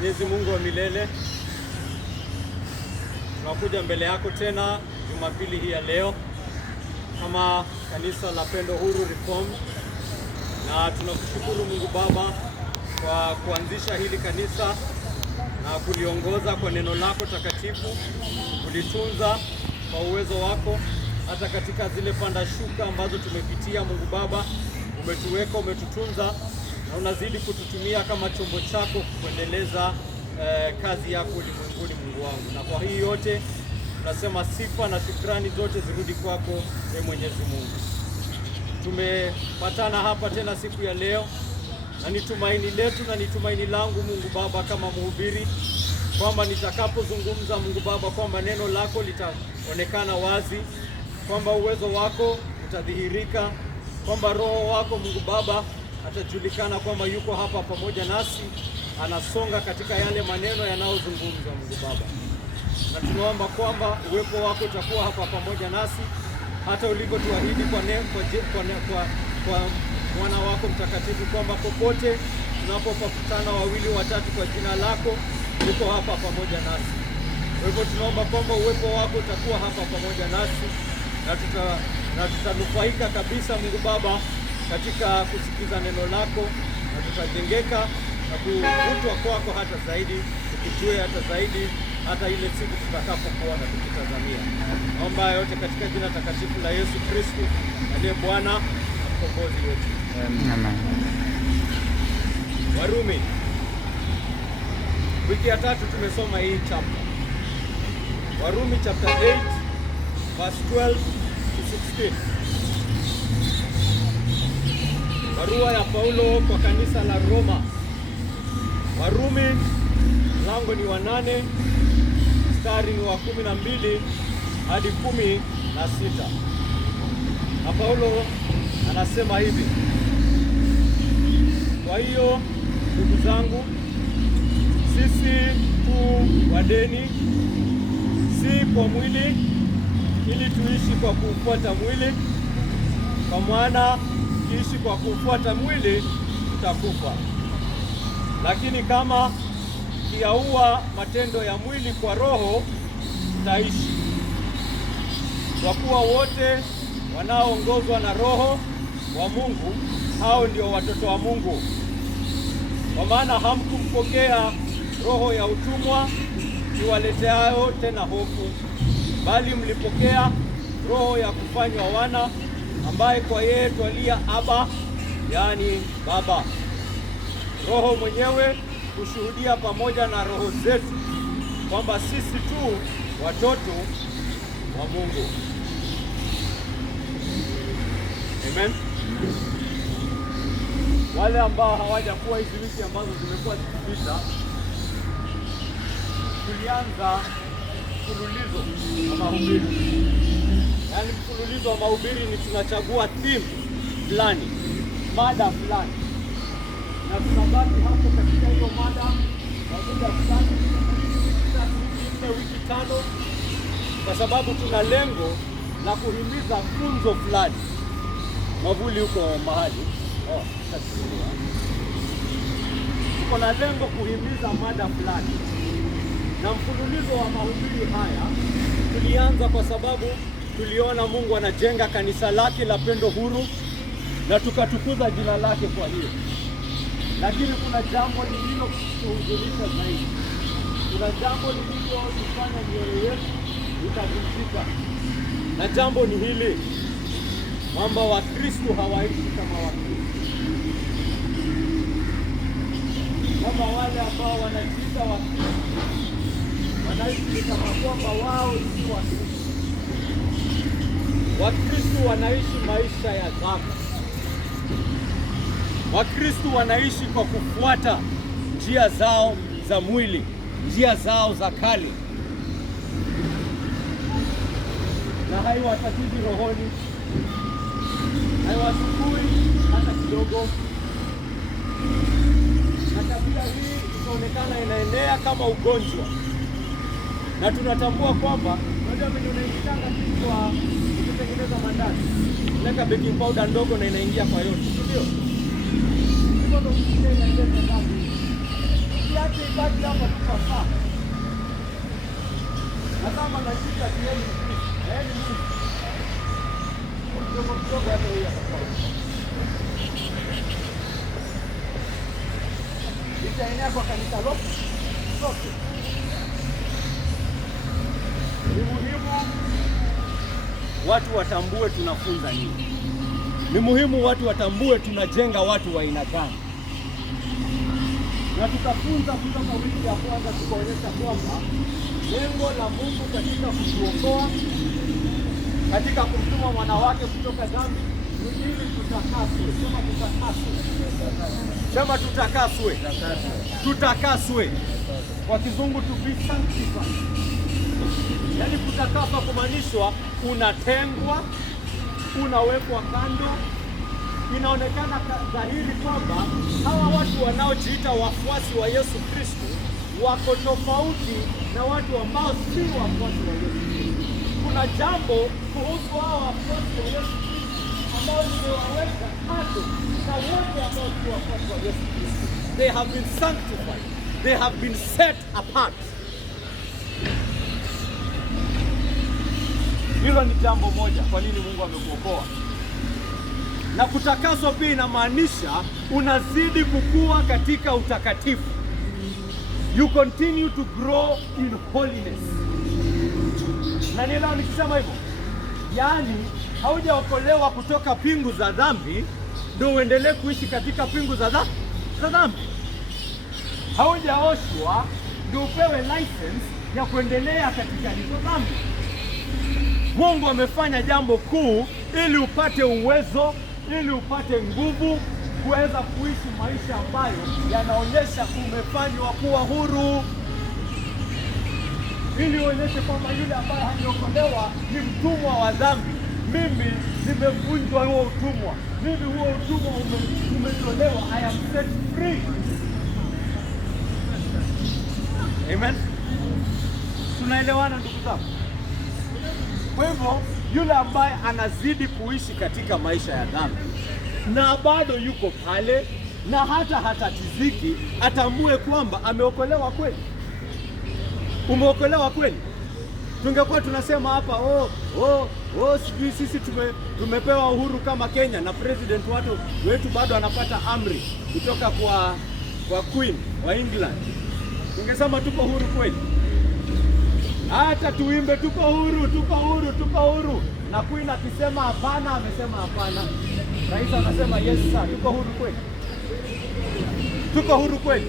Mwenyezi Mungu wa milele, tunakuja mbele yako tena Jumapili hii ya leo kama kanisa la Pendo Huru Reform, na tunakushukuru Mungu Baba kwa kuanzisha hili kanisa na kuliongoza kwa neno lako takatifu, kulitunza kwa uwezo wako hata katika zile panda shuka ambazo tumepitia. Mungu Baba, umetuweka, umetutunza na unazidi kututumia kama chombo chako kuendeleza kazi yako ulimwenguni, Mungu wangu. Na kwa hii yote tunasema sifa na shukrani zote zirudi kwako, Mwenyezi Mungu. Tumepatana hapa tena siku ya leo, na ni tumaini letu na ni tumaini langu Mungu Baba kama mhubiri kwamba nitakapozungumza Mungu Baba kwamba neno lako litaonekana wazi, kwamba uwezo wako utadhihirika, kwamba roho wako Mungu Baba atajulikana kwamba yuko hapa pamoja nasi, anasonga katika yale maneno yanayozungumzwa Mungu Baba. Na tunaomba kwamba uwepo wako utakuwa hapa pamoja nasi hata ulivyotuahidi kwa mwana wako mtakatifu kwamba popote tunapopatana wawili watatu kwa jina lako uko hapa pamoja nasi. Kwa hivyo tunaomba kwamba uwepo wako utakuwa hapa pamoja nasi na tutanufaika kabisa Mungu Baba katika kusikiza neno lako, na tutajengeka na kuvutwa kwako hata zaidi, tukijue hata zaidi hata ile siku tutakapokuwa na tukitazamia. Naomba yote katika jina takatifu la Yesu Kristo aliye Bwana na mkombozi wetu. Amen. Warumi, wiki ya tatu tumesoma hii chapter. Warumi chapter 8 verse 12 to 16. Barua ya Paulo kwa kanisa la Roma. Warumi mlango ni wa 8 mstari wa 12 hadi 16. Na Paulo anasema hivi: kwa hiyo ndugu zangu, sisi tu wadeni, si kwa mwili ili tuishi kwa kufuata mwili, kwa maana tukiishi kwa kufuata mwili tutakufa. Lakini kama tukiyaua matendo ya mwili kwa roho tutaishi. Kwa kuwa wote wanaoongozwa na Roho wa Mungu hao ndio watoto wa Mungu. Kwa maana hamkumpokea roho ya utumwa iwaleteayo tena hofu, bali mlipokea roho ya kufanywa wana, ambaye kwa yeye twalia Aba, yaani Baba. Roho mwenyewe kushuhudia pamoja na roho zetu kwamba sisi tu watoto wa Mungu. Amen. Wale ambao hawajakuwa hizi wiki ambazo zimekuwa zikipita, tulianza mfululizo wa mahubiri. Yaani mfululizo wa mahubiri ni tunachagua theme fulani, mada fulani, na tunabaki hapo katika hiyo mada kwa muda fulani, wiki 5, kwa sababu tuna lengo la kuhimiza funzo fulani. Mavuli huko mahali tuko na lengo kuhimiza mada fulani, na mfululizo wa mahubiri haya tulianza kwa sababu tuliona Mungu anajenga kanisa lake la Pendo Huru na tukatukuza jina lake kwa hiyo. Lakini kuna jambo lililotuhuzunisha zaidi, kuna jambo lililotufanya mioyo yetu ikavunjika, na jambo ni hili kwamba Wakristo hawaishi kama Wakristo, kama wale ambao wanajiita Wakristo wanaishi kama kwamba wao si Wakristo. Wakristo wanaishi maisha ya dhambi. Wakristo wanaishi kwa kufuata njia zao za mwili, njia zao za kale, na haiwatatizi rohoni, haiwasukui hata kidogo. Na tabia hii inaonekana inaenea kama ugonjwa, na tunatambua kwamba unajua mimi unaingitanga kitu kwa kutengeneza mandazi, unaweka baking powder ndogo na inaingia kwa yote, ndio hivyo ndio inaendelea. Yake ibaki hapa tukasaa. Na kama najita kieni Mungu. Kidogo hata hii hapa. Itaenea kwa kanisa lote. Ni muhimu watu watambue tunafunza nini. Ni muhimu watu watambue tunajenga watu wa aina gani. Na tutafunza kutoka wiki ya kwanza tukaonyesha kwamba lengo la Mungu katika kutuokoa, katika kumtuma mwana wake kutoka dhambi ni ili tutakaswe. Sema tutakaswe. Kwa kizungu to be sanctified. Yaani kutakaswa kumaanishwa unatengwa, unawekwa kando. Inaonekana dhahiri kwamba hawa watu wanaojiita wafuasi wa Yesu Kristo wako tofauti na watu ambao si wafuasi wa Yesu Kristo. Kuna jambo kuhusu hawa wafuasi wa Yesu Kristo ambao nimewaweka kando na wote ambao si wafuasi wa Yesu Kristo. They have been sanctified. They have been set apart. Hilo ni jambo moja kwa nini Mungu amekuokoa. Na kutakaswa pia inamaanisha unazidi kukua katika utakatifu. You continue to grow in holiness. Na nielewa nikisema hivyo, yaani haujaokolewa kutoka pingu za dhambi ndio uendelee kuishi katika pingu za dhambi. Haujaoshwa ndio upewe license ya kuendelea katika hizo dhambi. Mungu amefanya jambo kuu ili upate uwezo, ili upate nguvu kuweza kuishi maisha ambayo yanaonyesha umefanywa kuwa huru. Ili uonyeshe kwamba yule ambaye hajaokolewa ni mtumwa wa dhambi. Mimi nimevunjwa huo utumwa. Mimi huo utumwa umetolewa. I am set free. Amen. Tunaelewana ndugu zangu? Kwa hivyo yule ambaye anazidi kuishi katika maisha ya dhambi na bado yuko pale na hata hatatiziki, atambue kwamba ameokolewa kweli. Umeokolewa kweli? Tungekuwa tunasema hapa sijui sisi tumepewa uhuru kama Kenya na president wetu bado anapata amri kutoka kwa Queen wa England. Tungesema tuko huru kweli? Hata tuimbe tuko huru. Na Queen akisema hapana, amesema hapana. Rais anasema yes sir. Tuko huru kweli? Tuko huru kweli?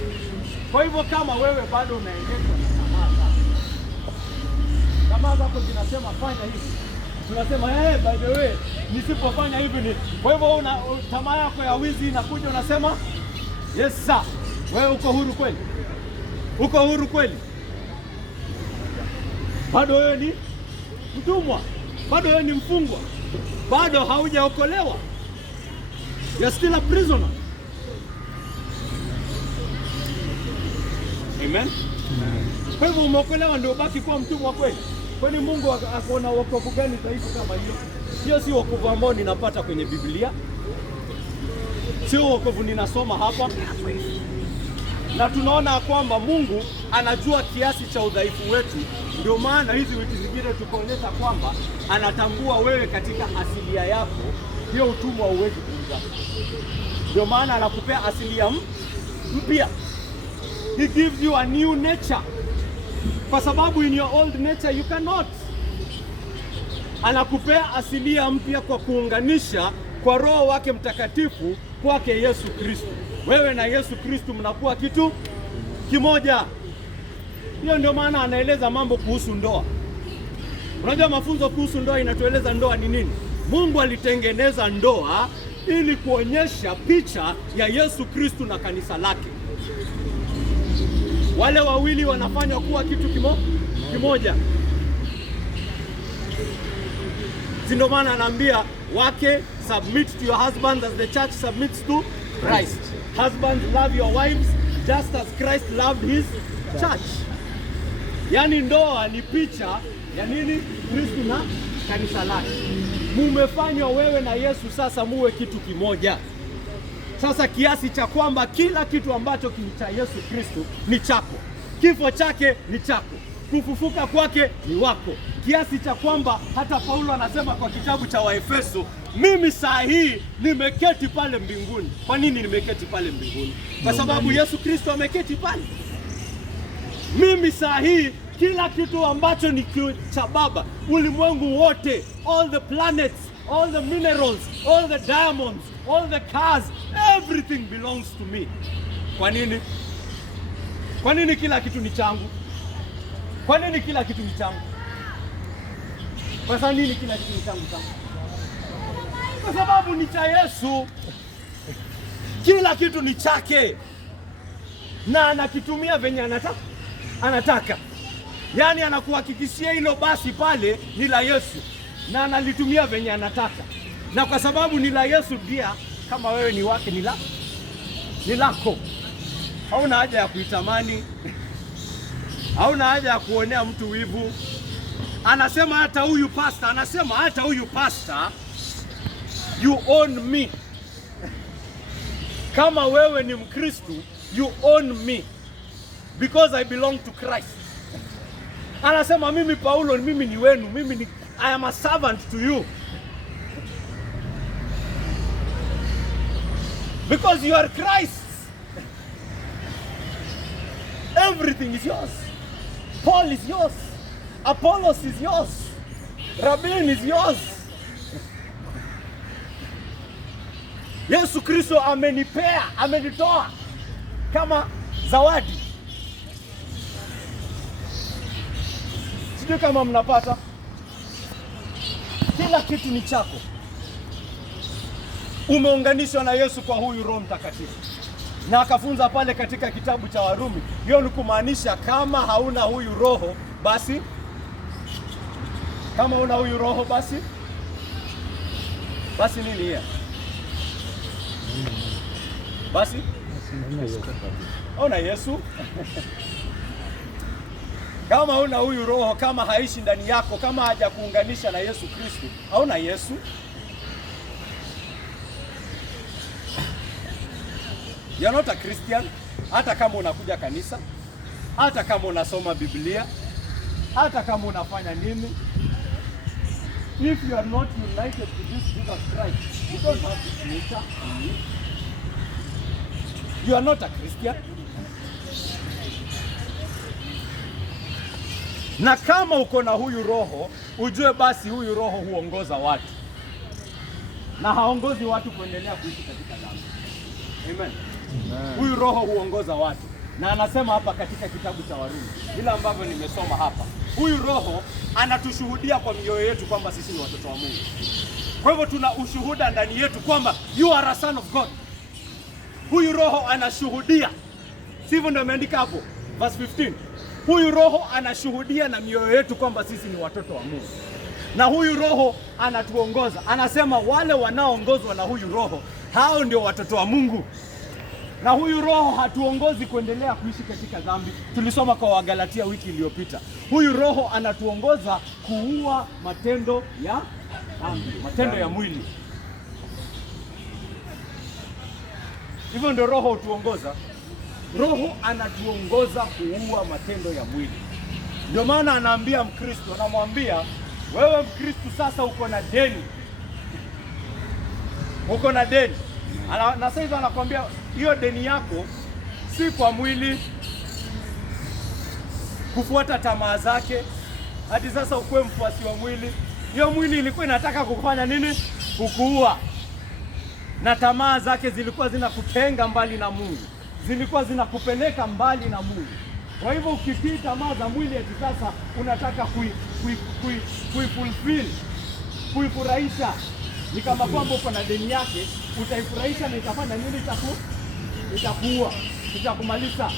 Kwa hivyo kama wewe bado unaendeshwa na tamaa zako zinasema fanya hivi, tunasema by the way nisipofanya hivi ni. Kwa hivyo tamaa yako ya wizi inakuja unasema yes sir. Wewe uko huru kweli? Uko huru kweli? Bado wewe ni mtumwa, bado wewe ni mfungwa, bado haujaokolewa. You're still a prisoner. Amen. Kwa hivyo umeokolewa ndio baki kuwa mtumwa kweli? Kwani Mungu akona wokovu gani zaidi kama hiyo? Hiyo si wokovu ambao ninapata kwenye Biblia. Sio wokovu ninasoma hapa. Na tunaona kwamba Mungu anajua kiasi cha udhaifu wetu. Ndio maana hizi wiki zingine tukaonyesha kwamba anatambua wewe katika asilia yako, hiyo utumwa huwezi kuuza. Ndio maana anakupea asilia mpya. He gives you a new nature. Kwa sababu in your old nature you cannot. Anakupea asilia mpya kwa kuunganisha kwa Roho wake Mtakatifu kwake Yesu Kristo. Wewe na Yesu Kristo mnakuwa kitu kimoja. Hiyo ndio maana anaeleza mambo kuhusu ndoa. Unajua mafunzo kuhusu ndoa inatueleza ndoa ni nini? Mungu alitengeneza ndoa ili kuonyesha picha ya Yesu Kristo na kanisa lake. Wale wawili wanafanywa kuwa kitu kimoja. Ndio maana anaambia wake, submit to your husband as the church submits to Christ. Husbands, love your wives just as Christ loved his church. Yaani ndoa ni picha ya nini? Kristo na kanisa lake. Mumefanywa wewe na Yesu sasa muwe kitu kimoja. Sasa kiasi cha kwamba kila kitu ambacho ni cha Yesu Kristo ni chako. Kifo chake ni chako, kufufuka kwake ni wako, kiasi cha kwamba hata Paulo anasema kwa kitabu cha Waefeso, mimi saa hii nimeketi pale mbinguni. Kwa nini nimeketi pale mbinguni? Kwa sababu Yesu Kristo ameketi pale. Mimi saa hii kila kitu ambacho ni cha Baba, ulimwengu wote, all the planets, all the minerals, all the diamonds, all the cars, everything belongs to me. Kwa nini? Kwa nini kila kitu ni changu? Kwa nini kila kitu ni changu? Kwa nini kila kitu ni changu? Kwa sababu ni cha Yesu. Kila kitu ni chake na anakitumia venye anataka. Yaani anakuhakikishia hilo basi pale ni la Yesu na analitumia venye anataka. Na kwa sababu ni la Yesu pia, kama wewe ni wake, ni lako. Hauna haja ya kuitamani. Hauna haja ya kuonea mtu wivu. Anasema hata huyu pastor, you own me. Kama wewe ni Mkristo, you own me because I belong to Christ. Anasema mimi Paulo, mimi ni wenu, I am a servant to you. Because you are Christ. Everything is yours. Paul is yours. Apollos is yours. Rabin is yours. Yesu Kristo amenitoa kama zawadi. Sijui kama mnapata. Kila kitu ni chako. Umeunganishwa na Yesu kwa huyu Roho Mtakatifu. Na akafunza pale katika kitabu cha Warumi, hiyo ni kumaanisha kama hauna huyu Roho basi, basi nini hiyo? Basi ona Yesu. Kama hauna huyu Roho, kama haishi ndani yako, kama haja kuunganisha na Yesu Kristo, hauna Yesu. You're not a Christian. Hata kama unakuja kanisa, hata kama unasoma Biblia, hata kama unafanya nini, if you are not united to this Jesus Christ, you don't have this nature in you. You are not a Christian. Na kama uko na huyu Roho, ujue basi huyu Roho huongoza watu. Na haongozi watu kuendelea kuishi katika dhambi. Amen. Huyu Roho huongoza watu. Na anasema hapa katika kitabu cha Warumi, bila ambavyo nimesoma hapa, huyu Roho anatushuhudia kwa mioyo yetu kwamba sisi ni watoto wa Mungu. Kwa hivyo tuna ushuhuda ndani yetu kwamba you are a son of God. Huyu Roho anashuhudia. Sivyo ndio imeandika hapo verse 15. Huyu Roho anashuhudia na mioyo yetu kwamba sisi ni watoto wa Mungu. Na huyu Roho anatuongoza. Anasema wale wanaoongozwa na huyu Roho, hao ndio watoto wa Mungu. Na huyu Roho hatuongozi kuendelea kuishi katika dhambi. Tulisoma kwa Wagalatia wiki iliyopita. Huyu Roho anatuongoza kuua matendo ya dhambi, matendo ya mwili. Hivyo ndio Roho hutuongoza. Roho anatuongoza kuua matendo ya mwili. Ndio maana anaambia Mkristo, anamwambia wewe Mkristo sasa uko na deni. Uko na deni. Na sasa hivi anakuambia hiyo deni yako si kwa mwili kufuata tamaa zake hadi sasa ukuwe mfuasi wa mwili. Hiyo mwili ilikuwa inataka kukufanya nini? Kukuua. Na tamaa zake zilikuwa zinakutenga mbali na Mungu. Zilikuwa zinakupeleka mbali na Mungu. Kwa hivyo ukitii tamaa za mwili eti sasa unataka kuifulfill, kuifurahisha, ni kama kwamba uko na deni yake, utaifurahisha na itafanya nini? Itakuua, itakumaliza.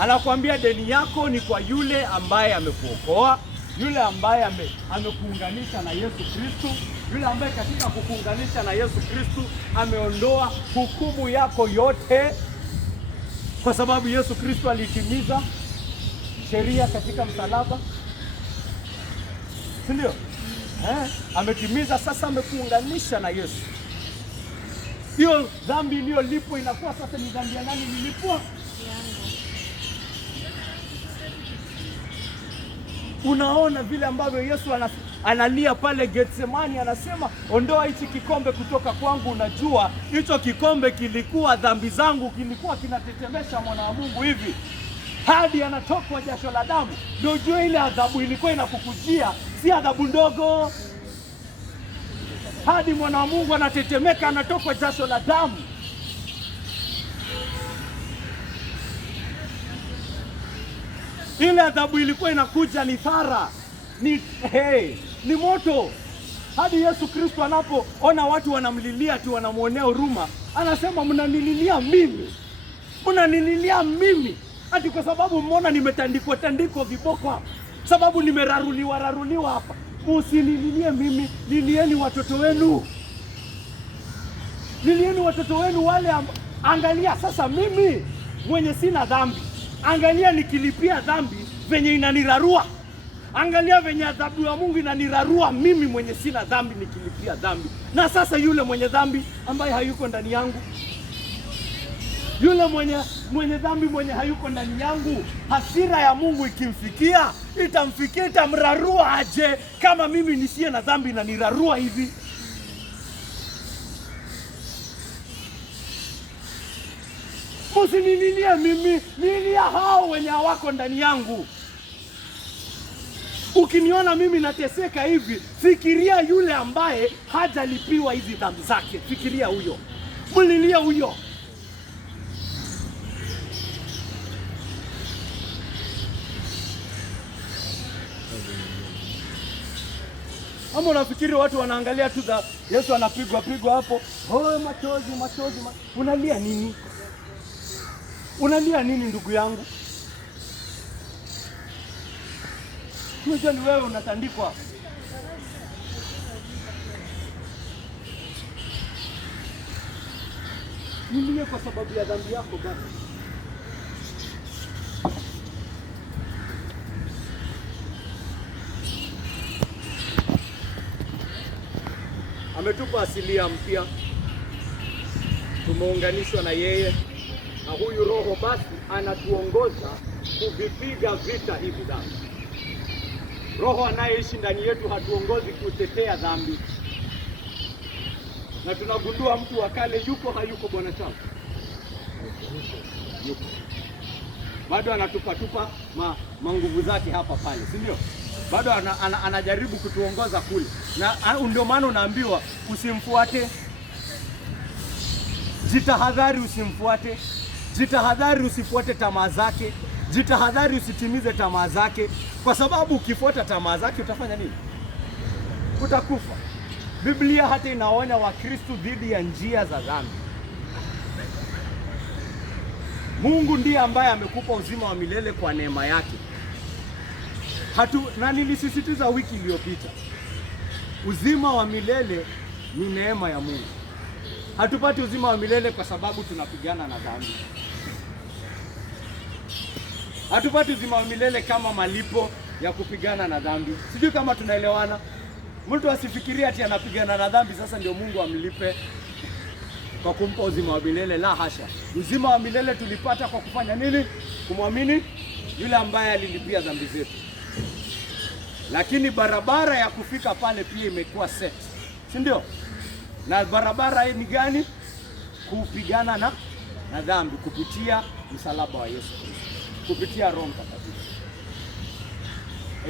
Anakuambia deni yako ni kwa yule ambaye amekuokoa, yule ambaye amekuunganisha na Yesu Kristo, yule ambaye katika kukuunganisha na Yesu Kristo ameondoa hukumu yako yote, kwa sababu Yesu Kristo alitimiza sheria katika msalaba. Si ndio? Ametimiza, sasa amekuunganisha na Yesu. Hiyo dhambi iliyolipwa inakuwa sasa ni dhambi ya nani ililipwa? Unaona vile ambavyo Yesu analia pale Getsemani, anasema ondoa hichi kikombe kutoka kwangu. Unajua hicho kikombe kilikuwa dhambi zangu, kilikuwa kinatetemesha mwana wa Mungu hivi hadi anatokwa jasho la damu. Ndio ujue ile adhabu ilikuwa inakukujia si adhabu ndogo. Hadi mwana wa Mungu anatetemeka, anatokwa jasho la damu. Ile adhabu ilikuwa inakuja ni thara, ni moto. Hadi Yesu Kristo anapoona watu wanamlilia tu, wanamwonea huruma, anasema mnanililia mimi, mnanililia mimi hadi kwa sababu mmeona nimetandikwa viboko hapa, sababu nimeraruliwa hapa. Usinililie mimi, lilieni watoto wenu, lilieni watoto wenu wale angalia sasa mimi mwenye sina dhambi, angalia nikilipia dhambi venye inanirarua. Angalia venye adhabu ya Mungu inanirarua mimi mwenye sina dhambi nikilipia dhambi. Na sasa yule mwenye dhambi ambaye hayuko ndani yangu, yule mwenye dhambi mwenye hayuko ndani yangu, hasira ya Mungu ikimfikia, itamfikia, itamrarua aje kama mimi nisiye na dhambi na nirarua hivi? Usinililie mimi, lilia hao wenye hawako ndani yangu. Ukiniona mimi nateseka hivi, fikiria yule ambaye hajalipiwa hizi dhambi zake. Fikiria huyo, mlilia huyo. Ama unafikiri watu wanaangalia tu Yesu anapigwa hapo, machozi. Unalia nini? Unalia nini ndugu yangu? Unajua ni wewe unatandikwa. Nilie kwa sababu ya dhambi yako basi. Ametupa asilia mpya, tumeunganishwa na yeye, na huyu Roho basi anatuongoza kuvipiga vita hivi dhambi. Roho anayeishi ndani yetu hatuongozi kutetea dhambi. Na tunagundua mtu wa kale yuko hayuko bwana changu? Yuko. Bado anatupatupa manguvu zake hapa pale, si ndio? Bado anajaribu kutuongoza kule. Na ndio maana unaambiwa usimfuate. Jitahadhari usimfuate. Jitahadhari usifuate tamaa zake. Jitahadhari usitimize tamaa zake, kwa sababu ukifuata tamaa zake utafanya nini? Utakufa. Biblia hata inaonya Wakristo dhidi ya njia za dhambi. Mungu ndiye ambaye amekupa uzima wa milele kwa neema yake. Na nilisisitiza wiki iliyopita, uzima wa milele ni neema ya Mungu. Hatupati uzima wa milele kwa sababu tunapigana na dhambi. Hatupati uzima wa milele kama malipo ya kupigana na dhambi. Sijui kama tunaelewana. Mtu asifikirie ati anapigana na dhambi sasa ndio Mungu amlipe kwa kumpa uzima wa milele. La hasha. Uzima wa milele tulipata kwa kufanya nini? Kumwamini yule ambaye alilipia dhambi zetu. Lakini barabara ya kufika pale pia imekuwa set, si ndio? Na barabara hii ni gani? Kupigana na dhambi kupitia msalaba wa Yesu Kristo, kupitia Roho Mtakatifu.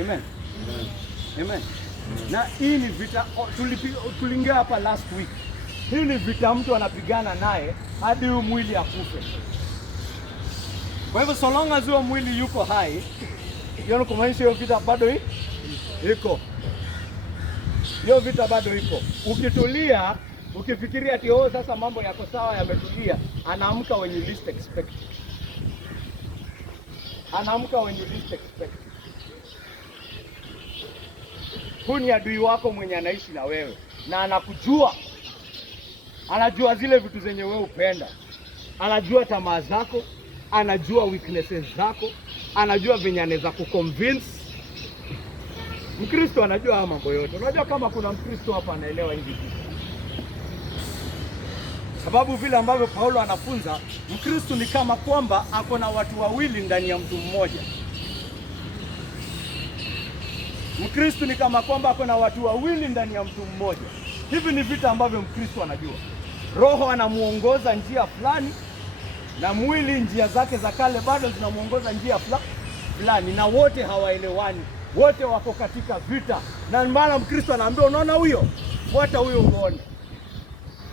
Amen. Amen. Na hii ni vita tuliingia hapa last week. Hii ni vita mtu anapigana naye hadi huyu mwili akufe. Kwa hivyo so long as huyo mwili yuko hai, hiyo kumaanisha hiyo vita bado iko. Hiyo vita bado iko. Ukitulia, ukifikiria ati sasa mambo yako sawa, yametulia, anaamka when you least expect. Anaamka when you least expect. Huyu ni adui wako mwenye anaishi na wewe na anakujua. Anajua zile vitu zenye wewe upenda. Anajua tamaa zako, anajua weaknesses zako, anajua venye anaweza kuconvince. Mkristo anajua haya mambo yote. Unajua kama kuna Mkristo hapa anaelewa hivi vitu. Sababu vile ambavyo Paulo anafunza, Mkristo ni kama kwamba ako na watu wawili ndani ya mtu mmoja. Mkristo ni kama kwamba ako na watu wawili ndani ya mtu mmoja. Hivi ni vitu ambavyo Mkristo anajua. Roho anamuongoza njia fulani, na mwili njia zake za kale bado zinamuongoza njia fulani, na wote hawaelewani, wote wako katika vita. Na maana Mkristo anaambia, unaona huyo, fuata huyo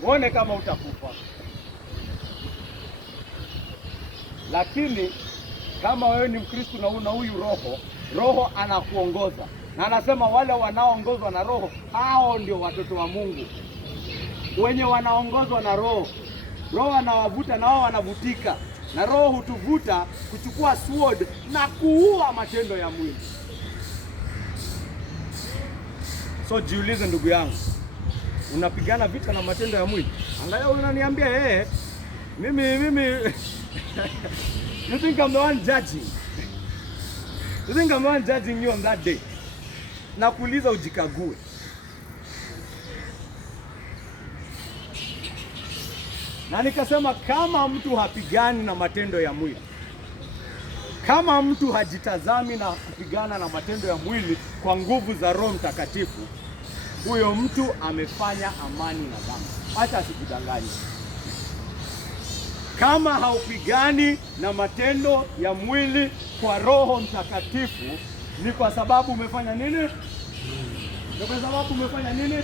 uone kama utakufa. Lakini kama wewe ni Mkristo na una huyu Roho anakuongoza, na anasema wale wanaoongozwa na Roho, hao ndio watoto wa Mungu. Wenye wanaongozwa na Roho anawavuta na wao wanavutika, na Roho hutuvuta kuchukua sword na kuua matendo ya mwili. So jiulize ndugu yangu, unapigana vita na matendo ya mwili? Angalia unaniambia mimi you think I'm the one judging? You think I'm the one judging you on that day? Na kuuliza ujikague. Na nikasema kama mtu hapigani na matendo ya mwili, kama mtu hajitazami na kupigana na matendo ya mwili kwa nguvu za Roho Mtakatifu, huyo mtu amefanya amani na dhambi. Acha asikudanganye. Kama haupigani na matendo ya mwili kwa Roho Mtakatifu, ni kwa sababu umefanya nini? Ni kwa sababu umefanya nini?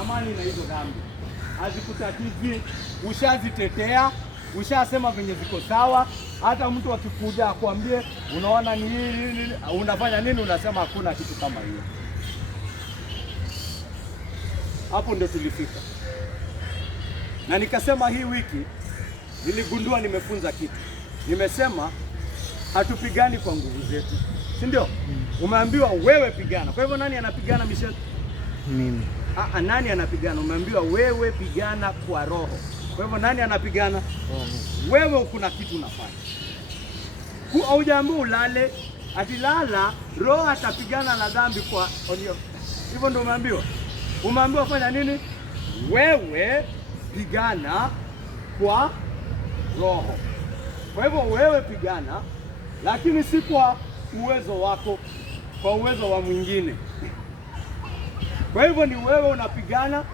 Amani na hizo dhambi. Hazikutatizi, ushazitetea, ushasema venye ziko sawa. Hata mtu akikuja akwambie unaona ni hii unafanya nini, unasema hakuna kitu kama hiyo. Hapo ndio tulifika. Na nikasema hii wiki niligundua nimefunza kitu. Nimesema hatupigani kwa nguvu zetu, si ndio? Umeambiwa wewe pigana. Kwa hivyo nani anapigana, Michelle? Mimi. Nani anapigana? Umeambiwa wewe pigana kwa Roho. Kwa hivyo nani anapigana? Wewe kuna kitu unafanya. Haujaambiwa ulale, atilala Roho atapigana na dhambi kwa onyo. Hivyo ndio umeambiwa. Umeambiwa fanya nini? Wewe pigana kwa Roho. Kwa hivyo wewe pigana, lakini si kwa uwezo wako, kwa uwezo wa mwingine. Kwa hivyo ni wewe unapigana,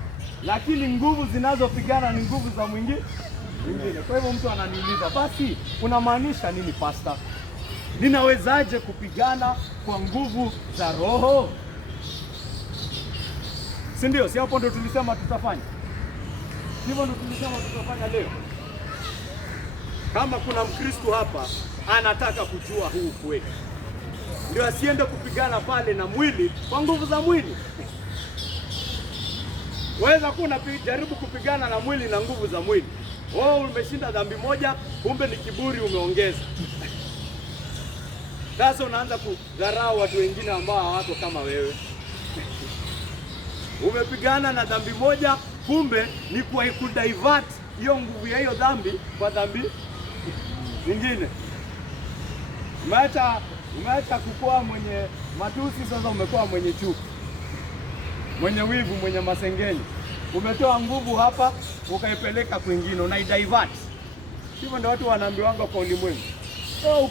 lakini nguvu zinazopigana ni nguvu za mwingine. Kwa hivyo mtu ananiuliza, basi unamaanisha nini pastor? Ninawezaje kupigana kwa nguvu za Roho? Si ndio? Si hapo ndio tulisema tutafanya? Hivyo ndio tulisema tutafanya leo. Kama kuna Mkristo hapa anataka kujua huu kweli, ndio asiende kupigana pale na mwili kwa nguvu za mwili. Waweza kuwa unajaribu kupigana na mwili na nguvu za mwili. Umeshinda dhambi moja, kumbe ni kiburi umeongeza. Sasa unaanza kudharau watu wengine ambao hawako kama wewe. Umepigana na dhambi moja, kumbe ni kwa kudivert hiyo nguvu ya hiyo dhambi kwa dhambi nyingine. Umeacha kukua mwenye matusi, sasa umekuwa mwenye chuki, mwenye wivu, mwenye masengeni. Umetoa nguvu hapa ukaipeleka kwingine, unaidivert. Hivyo ndio watu wanaambiwanga kwa ulimwengu. So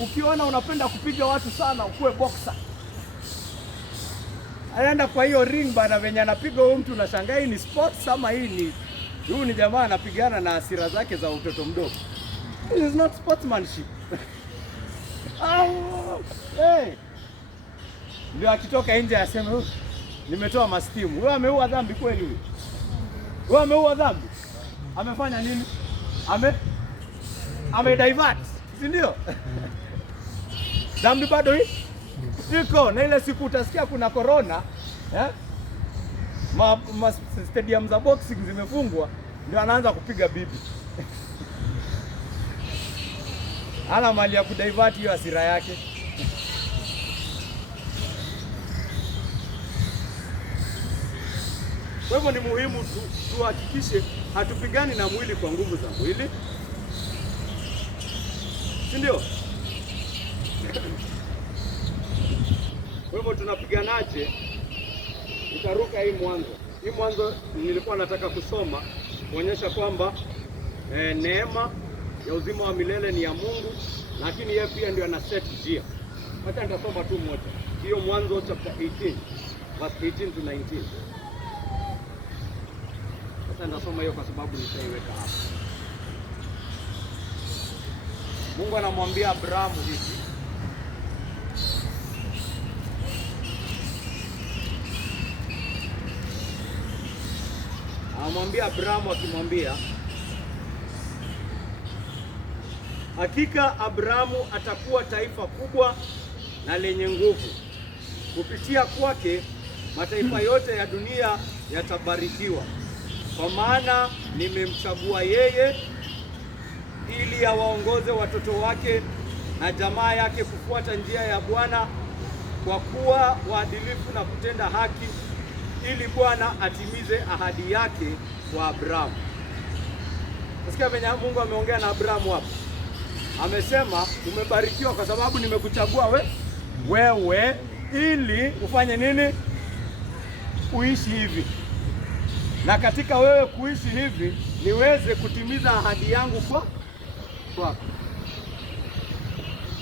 ukiona unapenda kupiga watu sana, ukuwe boxer. Anaenda kwa hiyo ring bana, venye anapiga huyo mtu unashangaa hii ni sports ama huyu ni jamaa anapigana na hasira zake za utoto mdogo. It is not sportsmanship. Hey. Ndio akitoka nje aseme nimetoa mastimu. Wewe ameua dhambi kweli huyo? Wewe ameua dhambi? Amefanya nini? Divert, si ndio? Dhambi bado iko, na ile siku utasikia kuna corona, stadium za boxing zimefungwa, ndio anaanza kupiga bibi. Ana mali ya kudivert hiyo hasira yake. Kwa hivyo ni muhimu tuhakikishe hatupigani na mwili kwa nguvu za mwili, si ndio? Kwa hivyo tunapiganaje? Utaruka hii mwanzo nilikuwa nataka kusoma kuonyesha kwamba neema ya uzima wa milele ni ya Mungu, lakini yeye pia ndio ana set njia. Hata nitasoma tu moja, hiyo Mwanzo chapter 18 verse 18 to 19. Sasa nitasoma hiyo kwa sababu nitaiweka hapa. Mungu anamwambia Abrahamu hivi, anamwambia Abrahamu akimwambia, hakika Abrahamu atakuwa taifa kubwa na lenye nguvu. Kupitia kwake mataifa yote ya dunia yatabarikiwa. Kwa maana nimemchagua yeye ili awaongoze watoto wake na jamaa yake kufuata njia ya Bwana, kwa kuwa waadilifu na kutenda haki, ili Bwana atimize ahadi yake kwa Abrahamu. Nasikia venye Mungu ameongea na Abrahamu hapo. Amesema umebarikiwa kwa sababu nimekuchagua wewe ili ufanye nini? Uishi hivi. Na katika wewe kuishi hivi niweze kutimiza ahadi yangu kwako.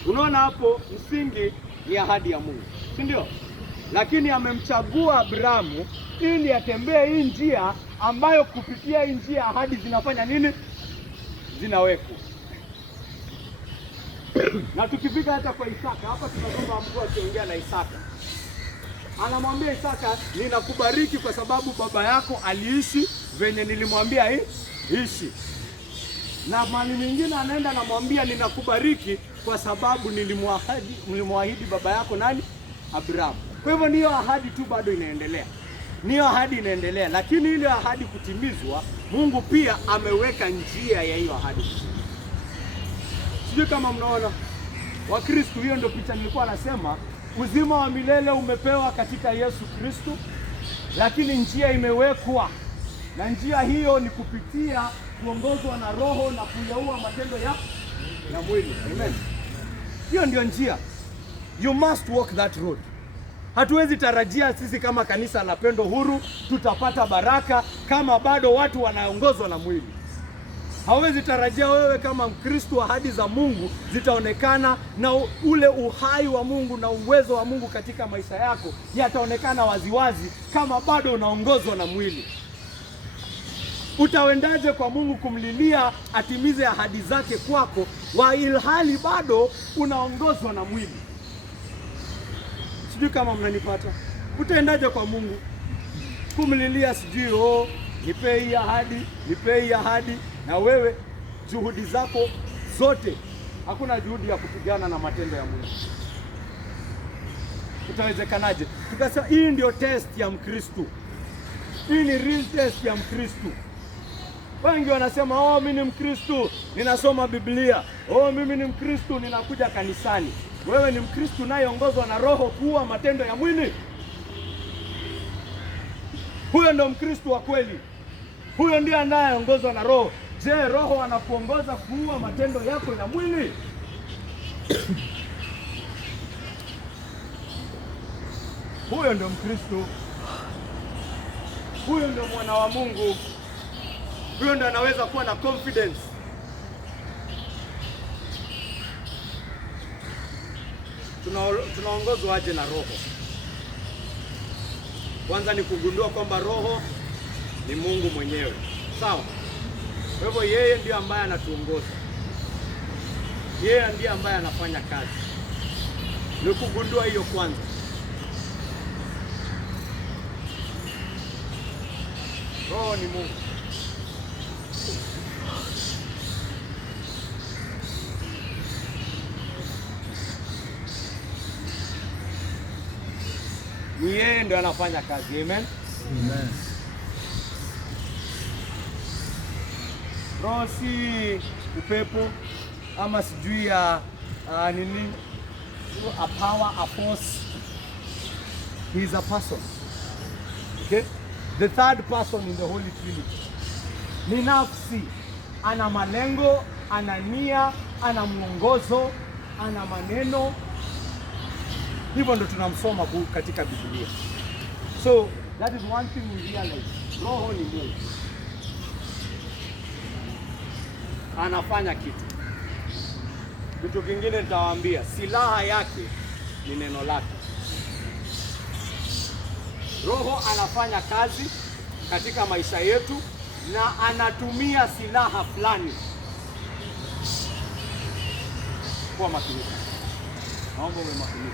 Unaona hapo msingi ni ahadi ya Mungu, si ndio? Lakini amemchagua Abrahamu ili atembee hii njia ambayo kupitia hii njia ahadi zinafanya nini? Zinawekwa. Na tukifika hata kwa Isaka, hapa tunasoma Mungu akiongea na Isaka. Anamwambia Isaka, ninakubariki kwa sababu baba yako aliishi venye nilimwambia ishi. Na mali nyingine anaenda anamwambia ninakubariki kwa sababu nilimwahidi baba yako nani? Abrahamu. Kwa hivyo niyo ahadi tu bado inaendelea. Niyo ahadi inaendelea, lakini ile ahadi kutimizwa, Mungu pia ameweka njia ya hiyo ahadi. Sijui kama mnaona Wakristo, hiyo ndio picha nilikuwa nasema. Uzima wa milele umepewa katika Yesu Kristo, lakini njia imewekwa, na njia hiyo ni kupitia kuongozwa na Roho na kuyaua matendo ya mwili. Amen. Hiyo ndio njia. You must walk that road. Hatuwezi tarajia sisi kama kanisa la Pendo Huru tutapata baraka kama bado watu wanaongozwa na mwili. Hawezi tarajia wewe kama Mkristo ahadi za Mungu zitaonekana na ule uhai wa Mungu na uwezo wa Mungu katika maisha yako yataonekana waziwazi kama bado unaongozwa na mwili. Utawendaje kwa Mungu kumlilia atimize ahadi zake kwako wa ilhali bado unaongozwa na mwili? Sijui kama mnanipata. Utaendaje kwa Mungu kumlilia sijui nipe hii ahadi, nipe hii ahadi, na wewe juhudi zako zote hakuna juhudi ya kupigana na matendo ya mwili? Utawezekanaje? Tukasema hii ndio test ya Mkristo. Hii ni real test ya Mkristo. Wengi wanasema mimi ni Mkristo, ninasoma Biblia. Mimi ni Mkristo, ninakuja kanisani. Wewe ni Mkristo unayeongozwa na Roho kuua matendo ya mwili? Huyo ndio Mkristo wa kweli. Huyo ndiye anayeongozwa na Roho. Je, Roho anakuongoza kuua matendo yako ya mwili? Huyo ndio Mkristo. Huyo ndio mwana wa Mungu. Huyo ndio anaweza kuwa na confidence. Tunaongozwa aje na Roho? Kwanza ni kugundua kwamba Roho ni Mungu mwenyewe. Sawa? Kwa hivyo yeye ndiye ambaye anatuongoza. Yeye ndiye ambaye anafanya kazi. Ni kugundua hiyo kwanza. Roho ni Mungu. Ni yeye ndiye anafanya kazi. Amen. Amen. Roho si upepo ama sijui ya nini, a power, a force. He is a person. Okay? The third person in the Holy Trinity. Ni nafsi. Ana malengo, ana nia, ana mwongozo, ana maneno. Hivyo ndo tunamsoma katika Biblia. So that is one thing we realize. Roho ni Mungu. anafanya kitu. Kitu kingine nitawaambia, silaha yake ni neno lake. Roho anafanya kazi katika maisha yetu na anatumia silaha fulani. Kwa makini, naomba uwe makini.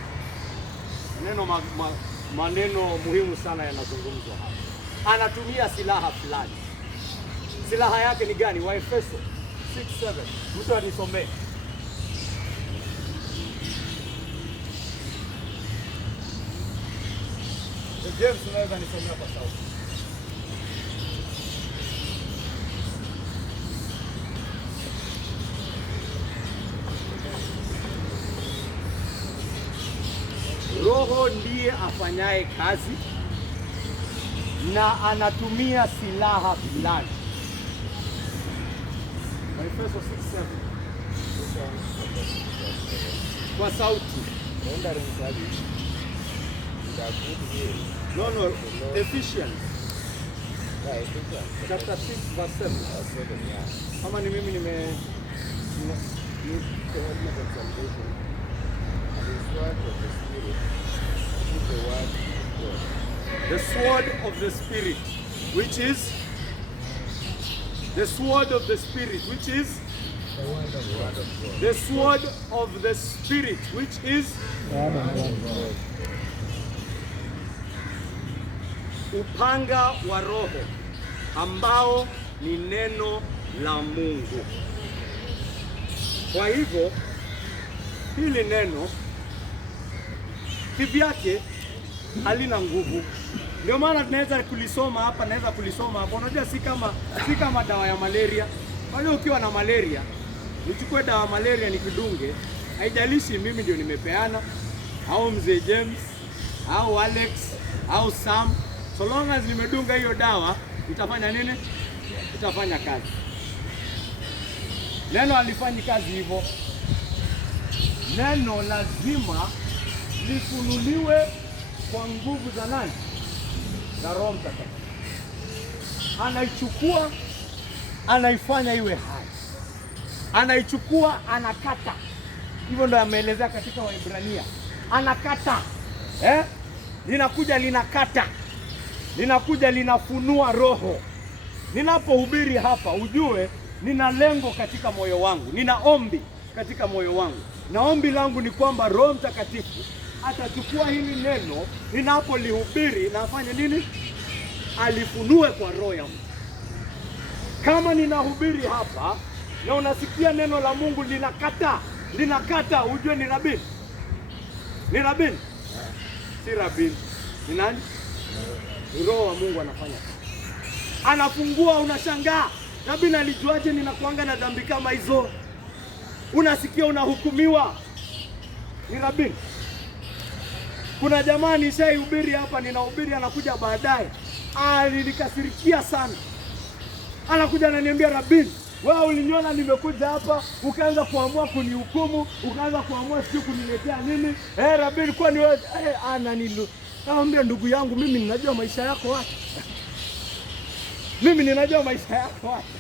Maneno muhimu sana yanazungumzwa hapa. Anatumia silaha fulani. Silaha yake ni gani? Waefeso 6:7. Mtu anisomee. James, unaweza nisomea kwa sauti? Roho ndiye afanyaye kazi na anatumia silaha fulani. Waefeso 6:7. Kwa sauti. No, Ephesians chapter 6:7. Kama ni mimi the sword of the spirit, which is the sword of the spirit, which is the sword of the spirit, which is upanga wa Roho ambao ni neno la Mungu. Kwa hivyo hili neno kivyake halina nguvu. Ndio maana tunaweza kulisoma hapa, naweza kulisoma hapa. Unajua si kama dawa ya malaria. Kwa hiyo ukiwa na malaria, uchukue dawa ya malaria nikidunge, haijalishi mimi ndio nimepeana au mzee James au Alex au Sam, so long as nimedunga hiyo dawa itafanya nini? Itafanya kazi. Neno halifanyi kazi hivyo. Neno lazima lifunuliwe kwa nguvu za nani? Za Roho Mtakatifu. Anaichukua, anaifanya iwe hai. Anaichukua, anakata. Hivyo ndio ameelezea katika Waebrania. Anakata. Linakuja linakata. Linakuja linafunua roho. Ninapohubiri hapa, ujue nina lengo katika moyo wangu. Nina ombi katika moyo wangu. Na ombi langu ni kwamba Roho Mtakatifu atachukua hili neno ninapolihubiri na afanye nini? Alifunue kwa roho ya mtu. Kama ninahubiri hapa na unasikia neno la Mungu linakata, ujue ni rabini. Ni rabini? Si rabini. Ni nani? Roho wa Mungu anafanya. Anafungua, unashangaa. Rabini alijuaje ninakuanga na dhambi kama hizo? Unasikia unahukumiwa. Ni rabini. Kuna jamaa nishaihubiri hapa, ninahubiri, anakuja baadaye. Alinikasirikia sana. Anakuja ananiambia, rabini, wewe uliniona nimekuja hapa, ukaanza kuamua kunihukumu, ukaanza kuamua sio kuniletea nini? Rabini, kwani wewe naambia, ndugu yangu, mimi ninajua maisha yako wapi. Mimi ninajua maisha yako wapi.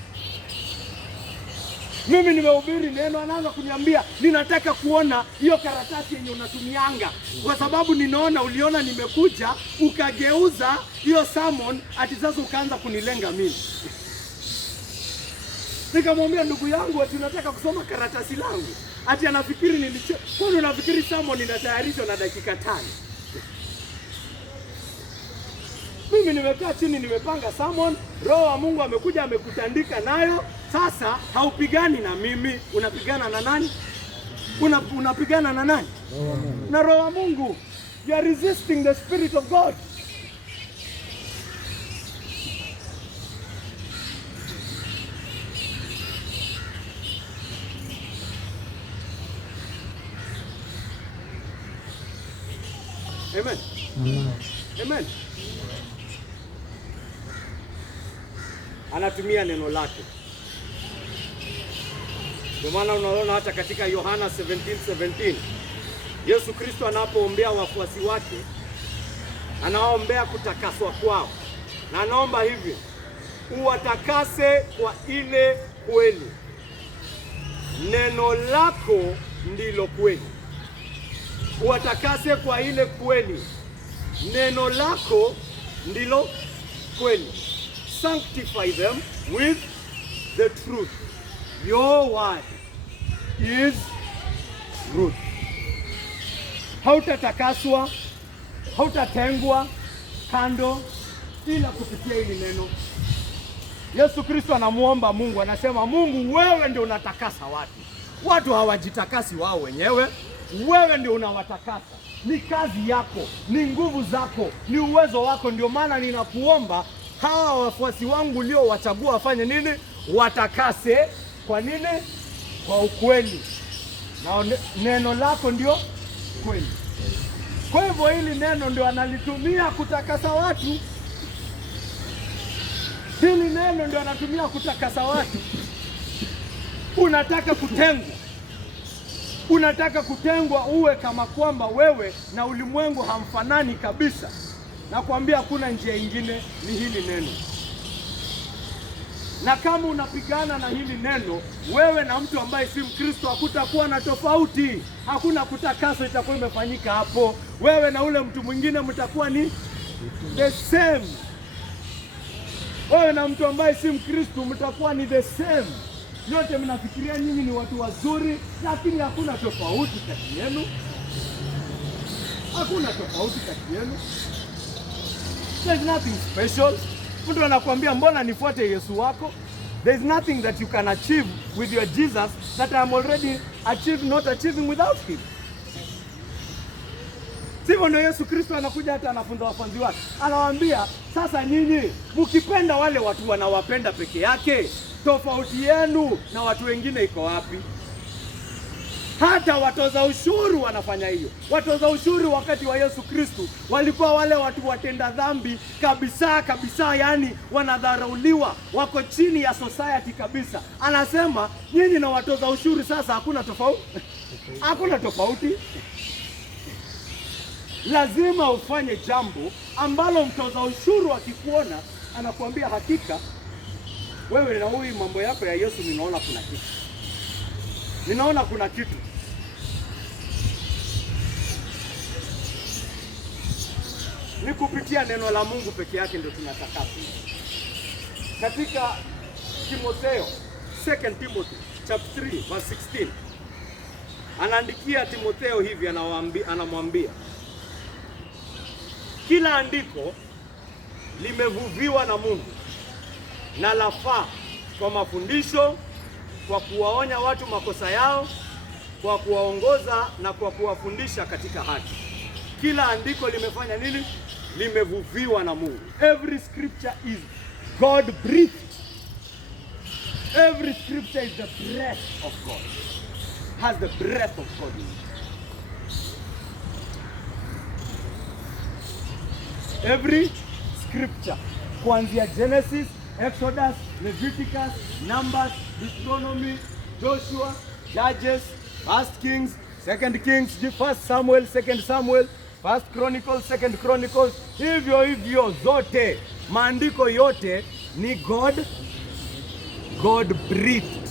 Mimi nimehubiri neno, anaanza kuniambia ninataka kuona hiyo karatasi yenye unatumianga, kwa sababu ninaona uliona nimekuja ukageuza hiyo sermon ati sasa ukaanza kunilenga mimi. Nikamwambia, ndugu yangu, ati unataka kusoma karatasi langu? Ati anafikiri kwani unafikiri sermon inatayarishwa na dakika 5? Mimi nimekaa chini, nimepanga sermon, Roho wa Mungu amekuja amekutandika nayo. Sasa haupigani na mimi, unapigana na nani? Unapigana na nani? Na Roho wa Mungu. You are resisting the Spirit of God. Amen. Amen. Anatumia neno lake. Ndio maana unaona hata katika Yohana 17:17 Yesu Kristo anapoombea wafuasi wake, anaombea kutakaswa kwao. Na anaomba hivi, uwatakase kwa ile kweli. neno lako ndilo kweli. Watakase kwa ile kweli. Neno lako ndilo kweli. Sanctify them with the truth. Your word is truth. Hautatakaswa, hautatengwa kando ila kupitia hili neno. Yesu Kristo anamuomba Mungu, anasema Mungu, wewe ndio unatakasa watu. Watu hawajitakasi wao wenyewe, wewe ndio unawatakasa. Ni kazi yako, ni nguvu zako, ni uwezo wako. Ndio maana ninakuomba hawa wafuasi wangu uliowachagua wafanye nini? Watakase. Kwa nini? Kwa ukweli. Na neno lako ndio kweli. Kwa hivyo hili neno ndio analitumia kutakasa watu. Hili neno ndio anatumia kutakasa watu. Unataka kutengwa. Unataka kutengwa uwe kama kwamba wewe na ulimwengu hamfanani kabisa. Na kuambia hakuna njia ingine, ni hili neno. Na kama unapigana na hili neno, wewe na mtu ambaye si Mkristo hakutakuwa na tofauti. Hakuna kutakaswa itakuwa imefanyika hapo. Wewe na ule mtu mwingine mtakuwa ni the same. Wewe na mtu ambaye si Mkristo mtakuwa ni the same. Yote mnafikiria nyinyi ni watu wazuri, lakini hakuna tofauti kati yenu. Hakuna tofauti kati yenu. There's nothing special. Mtu anakuambia mbona nifuate Yesu wako? There's nothing that you can achieve with your Jesus that I am already not achieving without him. Sivyo ndio Yesu Kristo anakuja hata anafunza wafuasi wake. Anawaambia, sasa nyinyi mkipenda wale watu wanawapenda peke yake, tofauti yenu na watu wengine iko wapi? Hata watoza ushuru wanafanya hiyo. Watoza ushuru wakati wa Yesu Kristo walikuwa wale watu watenda dhambi kabisa kabisa, yani wanadharauliwa, wako chini ya society kabisa. Anasema nyinyi na watoza ushuru sasa hakuna tofauti. Hakuna tofauti. Lazima ufanye jambo ambalo mtoza ushuru akikuona anakuambia hakika wewe na huyu mambo yako ya Yesu ninaona kuna kitu. Ninaona kuna kitu. Ni kupitia neno la Mungu peke yake ndio tunatakaswa. Katika Timotheo, 2 Timothy chapter 3 verse 16. Anaandikia Timotheo hivi, anamwambia kila andiko limevuviwa na Mungu na lafaa kwa mafundisho, kwa kuwaonya watu makosa yao, kwa kuwaongoza na kwa kuwafundisha katika haki. Kila andiko limefanya nini? Limevuviwa na Mungu. Every scripture is God breathed. Every scripture is the breath of God. Has the breath of God in it. Every scripture, kuanzia Genesis, Exodus, Leviticus, Numbers, Deuteronomy, Joshua, Judges, 1 Kings, 2 Kings, 1 Samuel, 2 Samuel, 1 Chronicles, 2 Chronicles, hivyo zote, maandiko yote ni God breathed.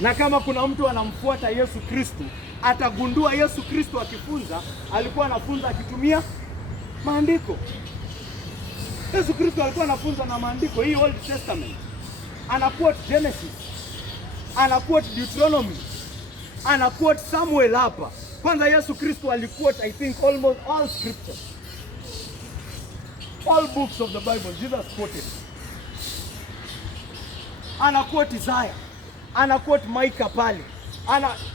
Na kama kuna mtu anamfuata Yesu Kristo, atagundua Yesu Kristo akifunza, alikuwa anafunza akitumia maandiko. Yesu Kristo alikuwa anafunza na maandiko. Hii Old Testament anaquote Genesis, anaquote Deuteronomy, anaquote Samuel hapa. Kwanza Yesu Kristo aliquote I think almost all scriptures. All books of the Bible Jesus quoted. Anaquote Isaiah, anaquote Micah pale.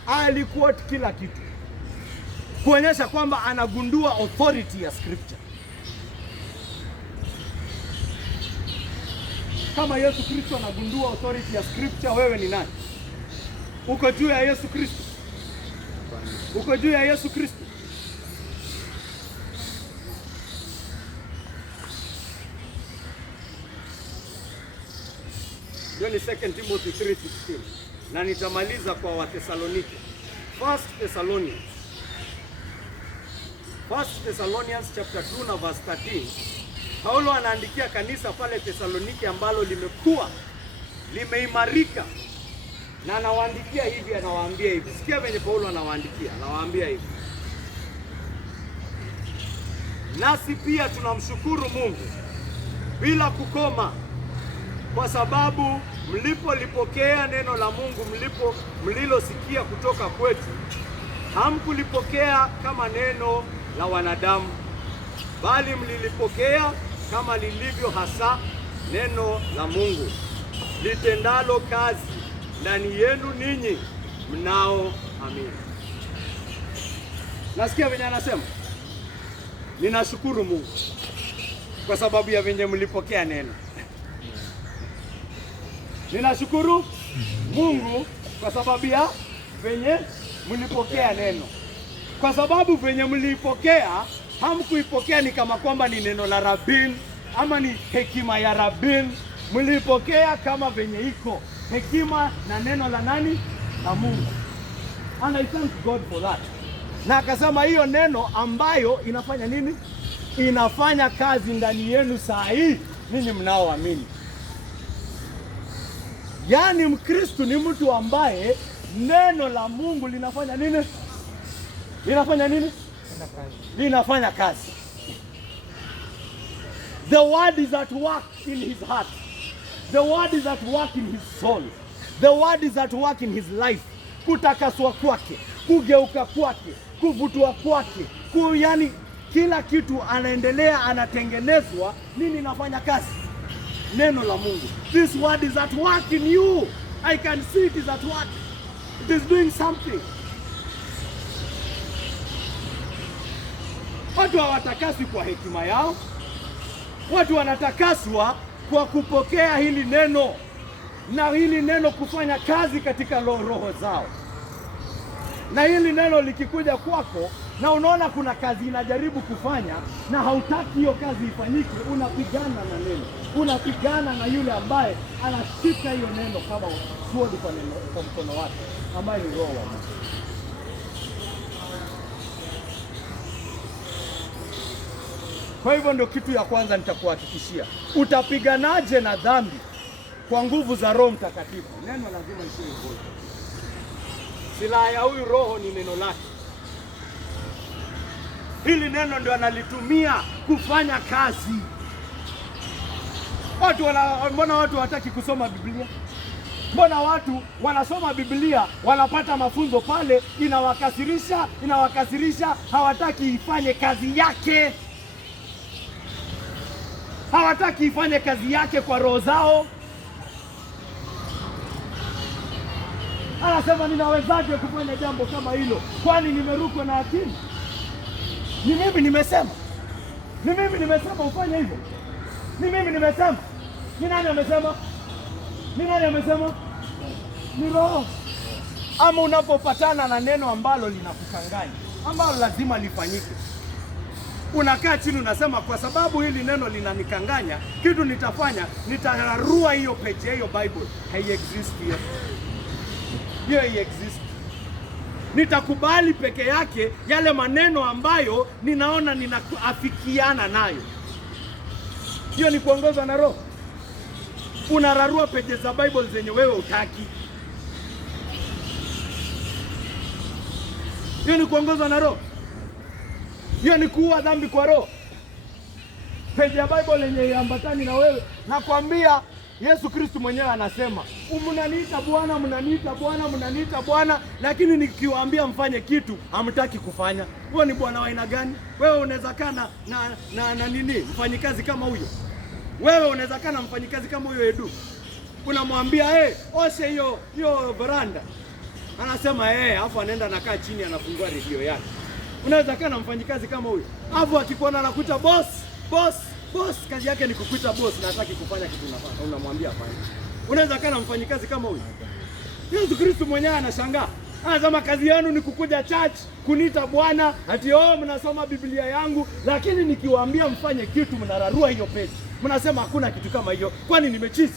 Aliquote kila kitu. Kuonyesha kwamba anagundua authority ya scripture. Kama Yesu Kristo anagundua authority ya scripture, wewe ni nani? Uko juu ya Yesu Kristo? Uko juu ya Yesu Kristo? Hiyo ni 2 Timothy 3:16. Na nitamaliza kwa Wathesalonike. 1 Thessalonians chapter 2 na verse 13. Paulo anaandikia kanisa pale Thesalonike ambalo limeimarika na anawaandikia hivi, anawaambia hivi. Sikia venye Paulo anawaandikia, anawaambia hivi: nasi pia tunamshukuru Mungu bila kukoma, kwa sababu mlipolipokea neno la Mungu mlilosikia kutoka kwetu, hamkulipokea kama neno la wanadamu, bali mlilipokea kama lilivyo hasa neno la Mungu, litendalo kazi ndani yenu ninyi mnao amini. Nasikia venye anasema, ninashukuru Mungu kwa sababu ya venye mlipokea neno. Ninashukuru Mungu kwa sababu ya venye mlipokea neno. Kwa sababu venye mlipokea, hamkuipokea ni kama kwamba ni neno la rabin ama ni hekima ya rabin. Mlipokea kama venye iko hekima na neno la nani? La Mungu. And I thank God for that. Na akasema hiyo neno ambayo inafanya nini? Inafanya kazi ndani yenu saa hii ninyi mnaoamini. Yaani Mkristo ni mtu ambaye neno la Mungu linafanya nini? Linafanya nini? Linafanya kazi. The word is at work in his heart. The word is at work in his soul. The word is at work in his life. Kutakaswa kwake, kugeuka kwake, kuvutwa kwake, yani kila kitu anaendelea, anatengenezwa. Nini inafanya kazi? Neno la Mungu. This word is at work in you. I can see it is at work. It is doing something. Watu hawatakaswi kwa hekima yao. Watu wanatakaswa kwa kupokea hili neno, na hili neno kufanya kazi katika roho zao. Na hili neno likikuja kwako na unaona kuna kazi inajaribu kufanya na hautaki hiyo kazi ifanyike, unapigana na neno. Unapigana na yule ambaye anashika hiyo neno kama sword kwa mkono wake, ambaye ni Roho wa Mungu. Kwa hivyo ndio kitu ya kwanza nitakuhakikishia. Utapiganaje na dhambi? Kwa nguvu za Roho Mtakatifu. Neno lazima isiwe nguvu. Silaha ya huyu Roho ni neno lake. Hili neno ndio analitumia kufanya kazi. Mbona watu hawataki kusoma Biblia? Mbona watu wanasoma Biblia, wanapata mafunzo pale, inawakasirisha, hawataki ifanye kazi yake. Hawataki ifanye kazi yake kwa roho zao. Anasema, ninawezaje kufanya jambo kama hilo? Kwani nimerukwa na akili? Ni mimi nimesema. Ni mimi nimesema ufanye hivyo. Ni mimi nimesema. Ni nani amesema? Ni nani amesema? Ni Roho. Ama unapopatana na neno ambalo linakukanganya, ambalo lazima lifanyike, unakaa chini unasema, kwa sababu hili neno linanikanganya, kitu nitafanya, nitararua hiyo page ya hiyo Bible. Hai-exist hiyo. Hiyo hai-exist. Nitakubali peke yake yale maneno ambayo ninaona ninaafikiana nayo. Hiyo ni kuongozwa na Roho. Unararua page za Bible zenye wewe utaki. Hiyo ni kuongozwa na Roho. Hiyo ni kuua dhambi kwa Roho. Page ya Bible yenye ambatani na wewe. Nakwambia Yesu Kristo mwenyewe anasema, mnaniita Bwana, mnaniita Bwana, mnaniita Bwana, lakini nikiwaambia mfanye kitu hamtaki kufanya. Wewe ni Bwana wa aina gani? Wewe unaweza kana na nini mfanyikazi kama huyo? Wewe unaweza kana mfanyikazi kama huyo Edu? Unamwambia oshe hiyo veranda. Anasema alafu anaenda nakaa chini anafungua redio yake. Unaweza kana mfanyikazi kama huyo? Alafu akikuona anakuita boss, kazi yake ni kukuita boss na hataki kufanya kitu unafanya. Unamwambia fanya. Unaweza kana mfanyikazi kama huyo? Yesu Kristo mwenyewe anashangaa. Anasema kazi yenu ni kukuja church, kuniita Bwana, ati mnasoma Biblia yangu, lakini nikiwaambia mfanye kitu mnararua hiyo page. Mnasema hakuna kitu kama hiyo. Kwani nimechizi?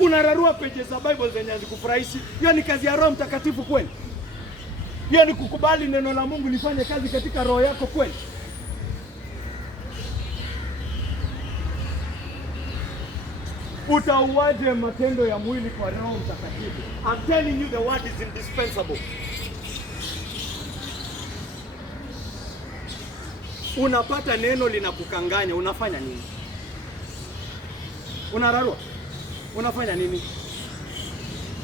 Unararua pages za Bible zenye hazikufurahishi. Hiyo ni kazi ya Roho Mtakatifu kweli? Hiyo ni kukubali neno la Mungu lifanye kazi katika roho yako kweli? Utauaje matendo ya mwili kwa Roho Mtakatifu? I'm telling you, the word is indispensable. Unapata neno linakukanganya, unafanya nini? Unararua, unafanya nini?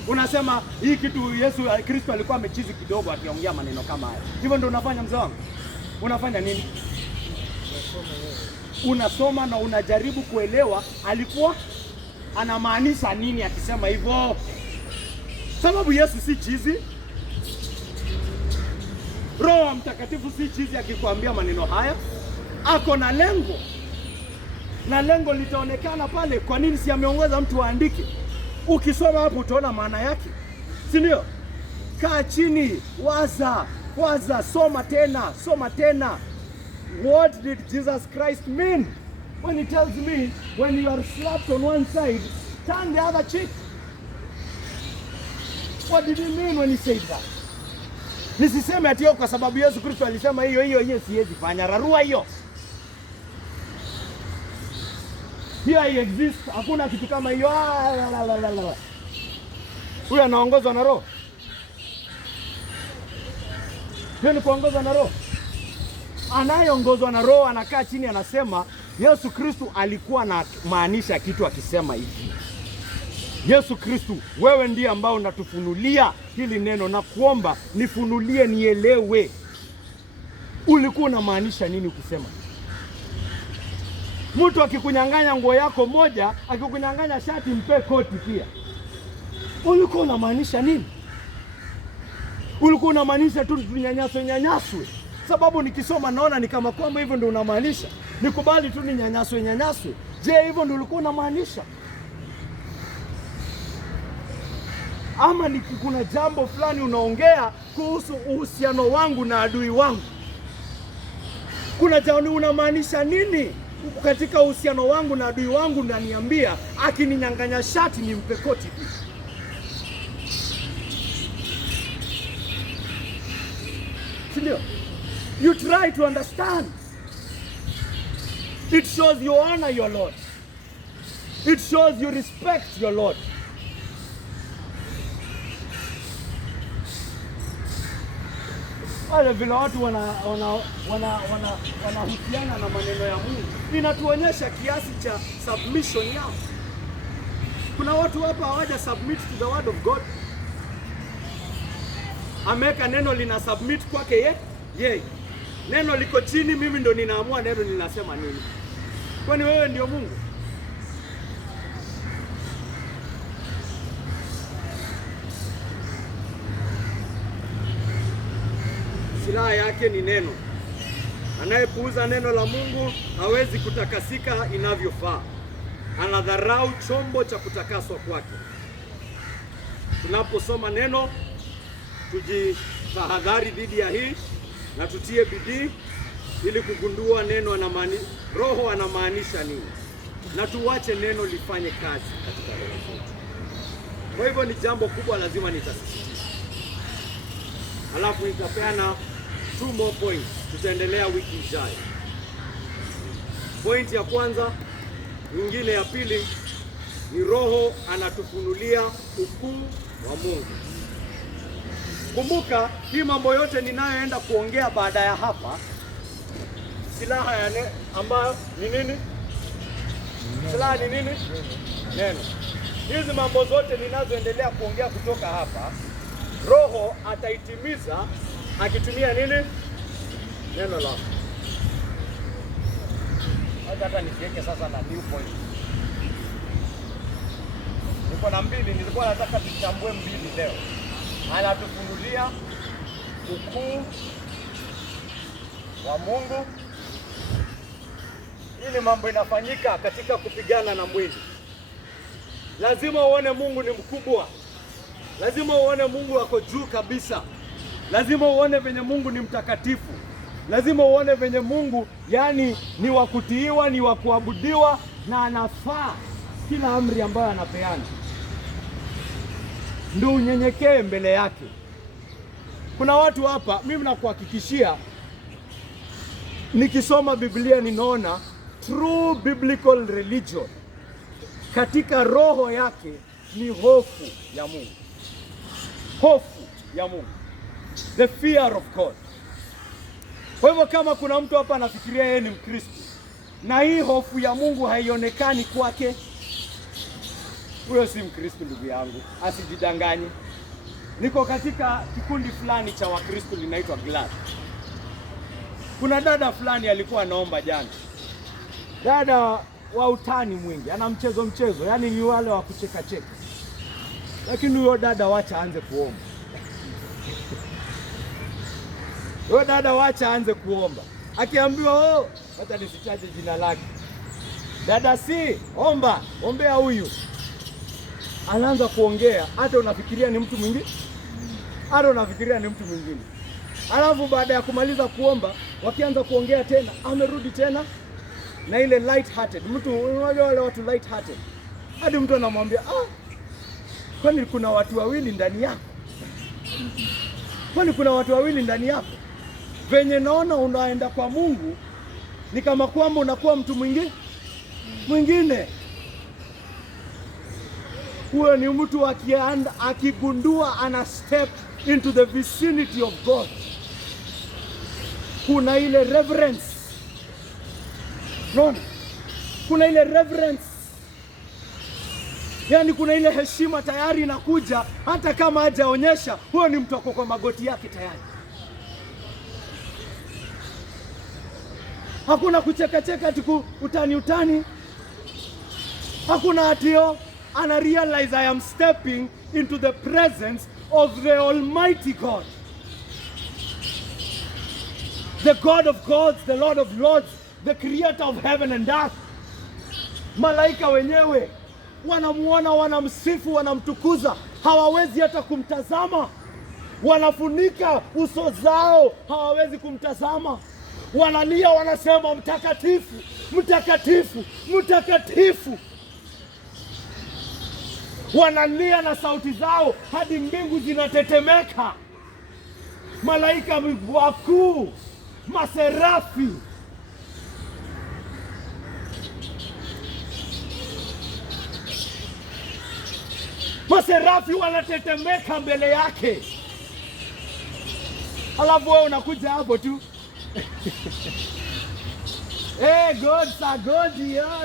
Unasema hii kitu Yesu Kristo alikuwa amechizi kidogo akiongea maneno kama haya. Hivyo ndio unafanya, mzee wangu? Unafanya nini? Unasoma na unajaribu kuelewa alikuwa anamaanisha nini akisema hivyo. Sababu Yesu si chizi. Roho Mtakatifu si chizi akikwambia maneno haya. Ako na lengo. Na lengo litaonekana pale. Kwa nini si ameongoza mtu aandike? Ukisoma hapo utaona maana yake. Si ndio? Kaa chini, waza, soma tena. What did Jesus Christ mean when he tells me when you are slapped on one side, turn the other cheek? What did he mean when he said that? Nisiseme ati kwa sababu Yesu Kristo alisema hiyo siwezi fanya, rarua hiyo. Here exists, hakuna kitu kama hiyo. Huyu anaongozwa na Roho. Hiyo ni kuongozwa na Roho. Anayeongozwa na Roho anakaa chini anasema Yesu Kristo alikuwa na maanisha kitu akisema hivi. Yesu Kristo, wewe ndiye ambao unatufunulia hili neno na kuomba nifunulie nielewe. Ulikuwa unamaanisha nini ukisema? Mtu akikunyang'anya nguo yako moja, akikunyang'anya shati mpe koti pia. Ulikuwa unamaanisha nini? Ulikuwa unamaanisha tu tunyanyaswe? Sababu nikisoma naona ni kama kwamba hivyo ndio unamaanisha. Nikubali tu ninyanyaswe. Je, hivyo ndio ulikuwa unamaanisha? Ama kuna jambo fulani unaongea kuhusu uhusiano wangu na adui wangu? Kuna jambo unamaanisha nini katika uhusiano wangu na adui wangu, na niambia akininyang'anya shati nimpe koti pia? Sindio? You try to understand. It shows you honor your Lord. It shows you respect your Lord. Wale vile watu wanahusiana na maneno ya Mungu, inatuonyesha kiasi cha submission yao. Kuna watu hapa hawaja submit to the word of God. Ameka neno lina submit kwake yeye. Neno liko chini, mimi ndo ninaamua neno linasema nini. Kwani wewe ndio Mungu? Silaha yake ni neno. Anayepuuza neno la Mungu hawezi kutakasika inavyofaa. Anadharau chombo cha kutakaswa kwake. Tunaposoma neno, tujitahadhari dhidi ya hii na tutie bidii ili kugundua neno Roho anamaanisha nini, na tuwache neno lifanye kazi katika roho zetu. Kwa hivyo ni jambo kubwa, lazima nitasisitiza. Alafu nitapeana 2 more points. Tutaendelea wiki ijayo. Point ya kwanza, nyingine ya pili ni Roho anatufunulia ukuu wa Mungu. Kumbuka hii mambo yote ninayoenda kuongea baada ya hapa, silaha ambayo ni nini? Silaha ni nini? Neno. Hizi mambo zote ninazoendelea kuongea kutoka hapa, Roho ataitimiza akitumia nini? Neno lako. Hata nisiweke sasa na new point. Niko na mbili, nilikuwa nataka tuchambue mbili leo. Anatufunulia ukuu wa Mungu. Ili mambo inafanyika katika kupigana na mwili. Lazima uone Mungu ni mkubwa. Lazima uone Mungu ako juu kabisa. Lazima uone venye Mungu ni mtakatifu. Lazima uone venye Mungu ni wa kutiiwa, ni wa kuabudiwa, na anafaa kila amri ambayo anapeana. Ndio unyenyekee mbele yake. Kuna watu hapa, mimi nakuhakikishia, nikisoma Biblia ninaona true biblical religion katika roho yake ni hofu ya Mungu. Hofu ya Mungu. The fear of God. Kwa hivyo kama kuna mtu hapa anafikiria yeye ni Mkristo na hii hofu ya Mungu haionekani kwake, huyo si Mkristo ndugu yangu, asijidanganye. Niko katika kikundi fulani cha Wakristo linaitwa Glad. Kuna dada fulani alikuwa anaomba jana. Dada wa utani mwingi, ana mchezo, yani ni wale wa kucheka cheka. Lakini huyo dada wacha aanze kuomba. Huyo dada wacha aanze kuomba. Akiambiwa hata nisitaje jina lake. Dada si, ombea huyu. Anaanza kuongea, hata unafikiria ni mtu mwingine. Alafu baada ya kumaliza kuomba, wakianza kuongea tena, amerudi tena na ile light hearted. Mtu unajua wale watu light hearted. Hadi mtu anamwambia, kwani kuna watu wawili ndani yako? Venye naona unaenda kwa Mungu ni kama kwamba unakuwa mtu mwingine. Huyo ni mtu akigundua ana step into the vicinity of God. Kuna ile reverence. Kuna ile reverence. Yani kuna ile heshima tayari inakuja, hata kama hajaonyesha, huyo ni mtu ako kwa magoti yake tayari. Hakuna kucheka ati utani. Hakuna atio. And I realize I am stepping into the presence of the Almighty God. The God of gods, the Lord of lords, the creator of heaven and earth. Malaika wenyewe wanamuona, wanamsifu, wanamtukuza, hawawezi hata kumtazama. Wanafunika uso zao, hawawezi kumtazama. Wanalia, wanasema mtakatifu, mtakatifu, mtakatifu. Wanalia na sauti zao hadi mbingu zinatetemeka. Malaika wakuu, maserafi. Maserafi wanatetemeka mbele yake. Alafu wewe unakuja hapo tu. Gods are God, yeah.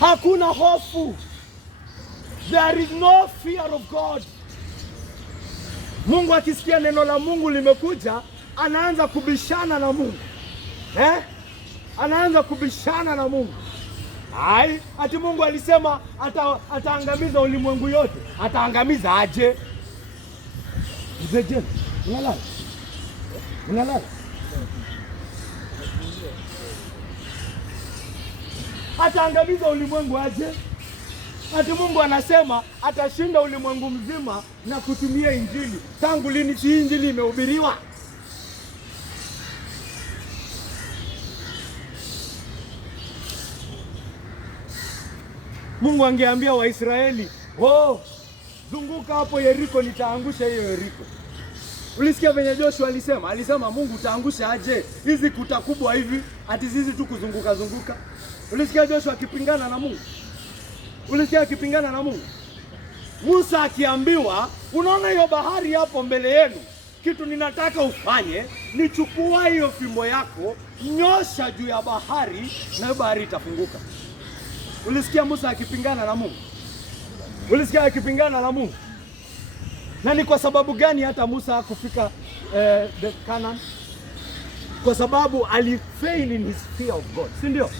Hakuna hofu. There is no fear of God. Mungu akisikia neno la Mungu limekuja, anaanza kubishana na Mungu. Anaanza kubishana na Mungu. Ati Mungu alisema ataangamiza ulimwengu yote. Ataangamiza aje? Unalala. Ataangamiza ulimwengu aje? Ati Mungu anasema atashinda ulimwengu mzima na kutumia Injili. Tangu lini si Injili imehubiriwa? Mungu angeambia Waisraeli, zunguka hapo Yeriko, nitaangusha hiyo Yeriko. Ulisikia venye Joshua alisema Mungu utaangusha aje hizi kuta kubwa hivi, ati sisi tu kuzunguka. Ulisikia Joshua akipingana na Mungu? Musa akiambiwa, unaona hiyo bahari hapo mbele yenu, kitu ninataka ufanye ni chukua hiyo fimbo yako, nyosha juu ya bahari na hiyo bahari itafunguka. Ulisikia Musa akipingana na Mungu? Na ni kwa sababu gani hata Musa hakufika the Canaan? Kwa sababu alifail in his fear of God, si ndio?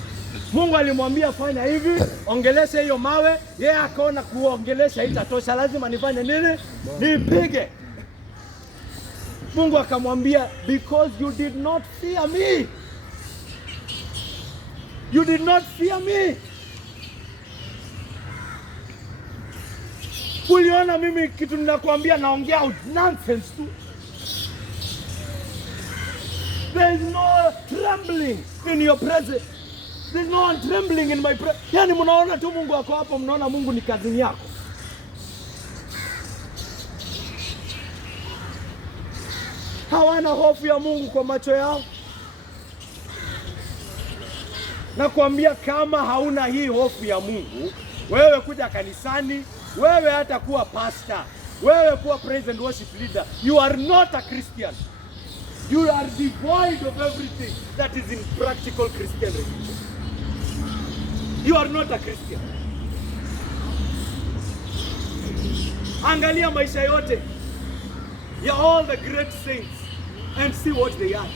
Mungu alimwambia fanya hivi, ongelesha hiyo mawe, yeye akaona kuongelesha itatosha, lazima nifanye nini? Nipige. Mungu akamwambia, because you did not fear me. You did not fear me. Uliona mimi kitu ninakwambia naongea nonsense tu. There is no trembling in your presence. There is no one trembling in my presence. Yani mnaona tu Mungu wako hapo, mnaona Mungu ni kazini yako. Hawana hofu ya Mungu kwa macho yao. Nakwambia kama hauna hii hofu ya Mungu, wewe kuja kanisani, wewe hata kuwa pastor, wewe kuwa praise and worship leader, you are not a Christian. You are devoid of everything that is in practical Christian religion. You are not a Christian. Angalia maisha yote ya all the great saints and see what they are.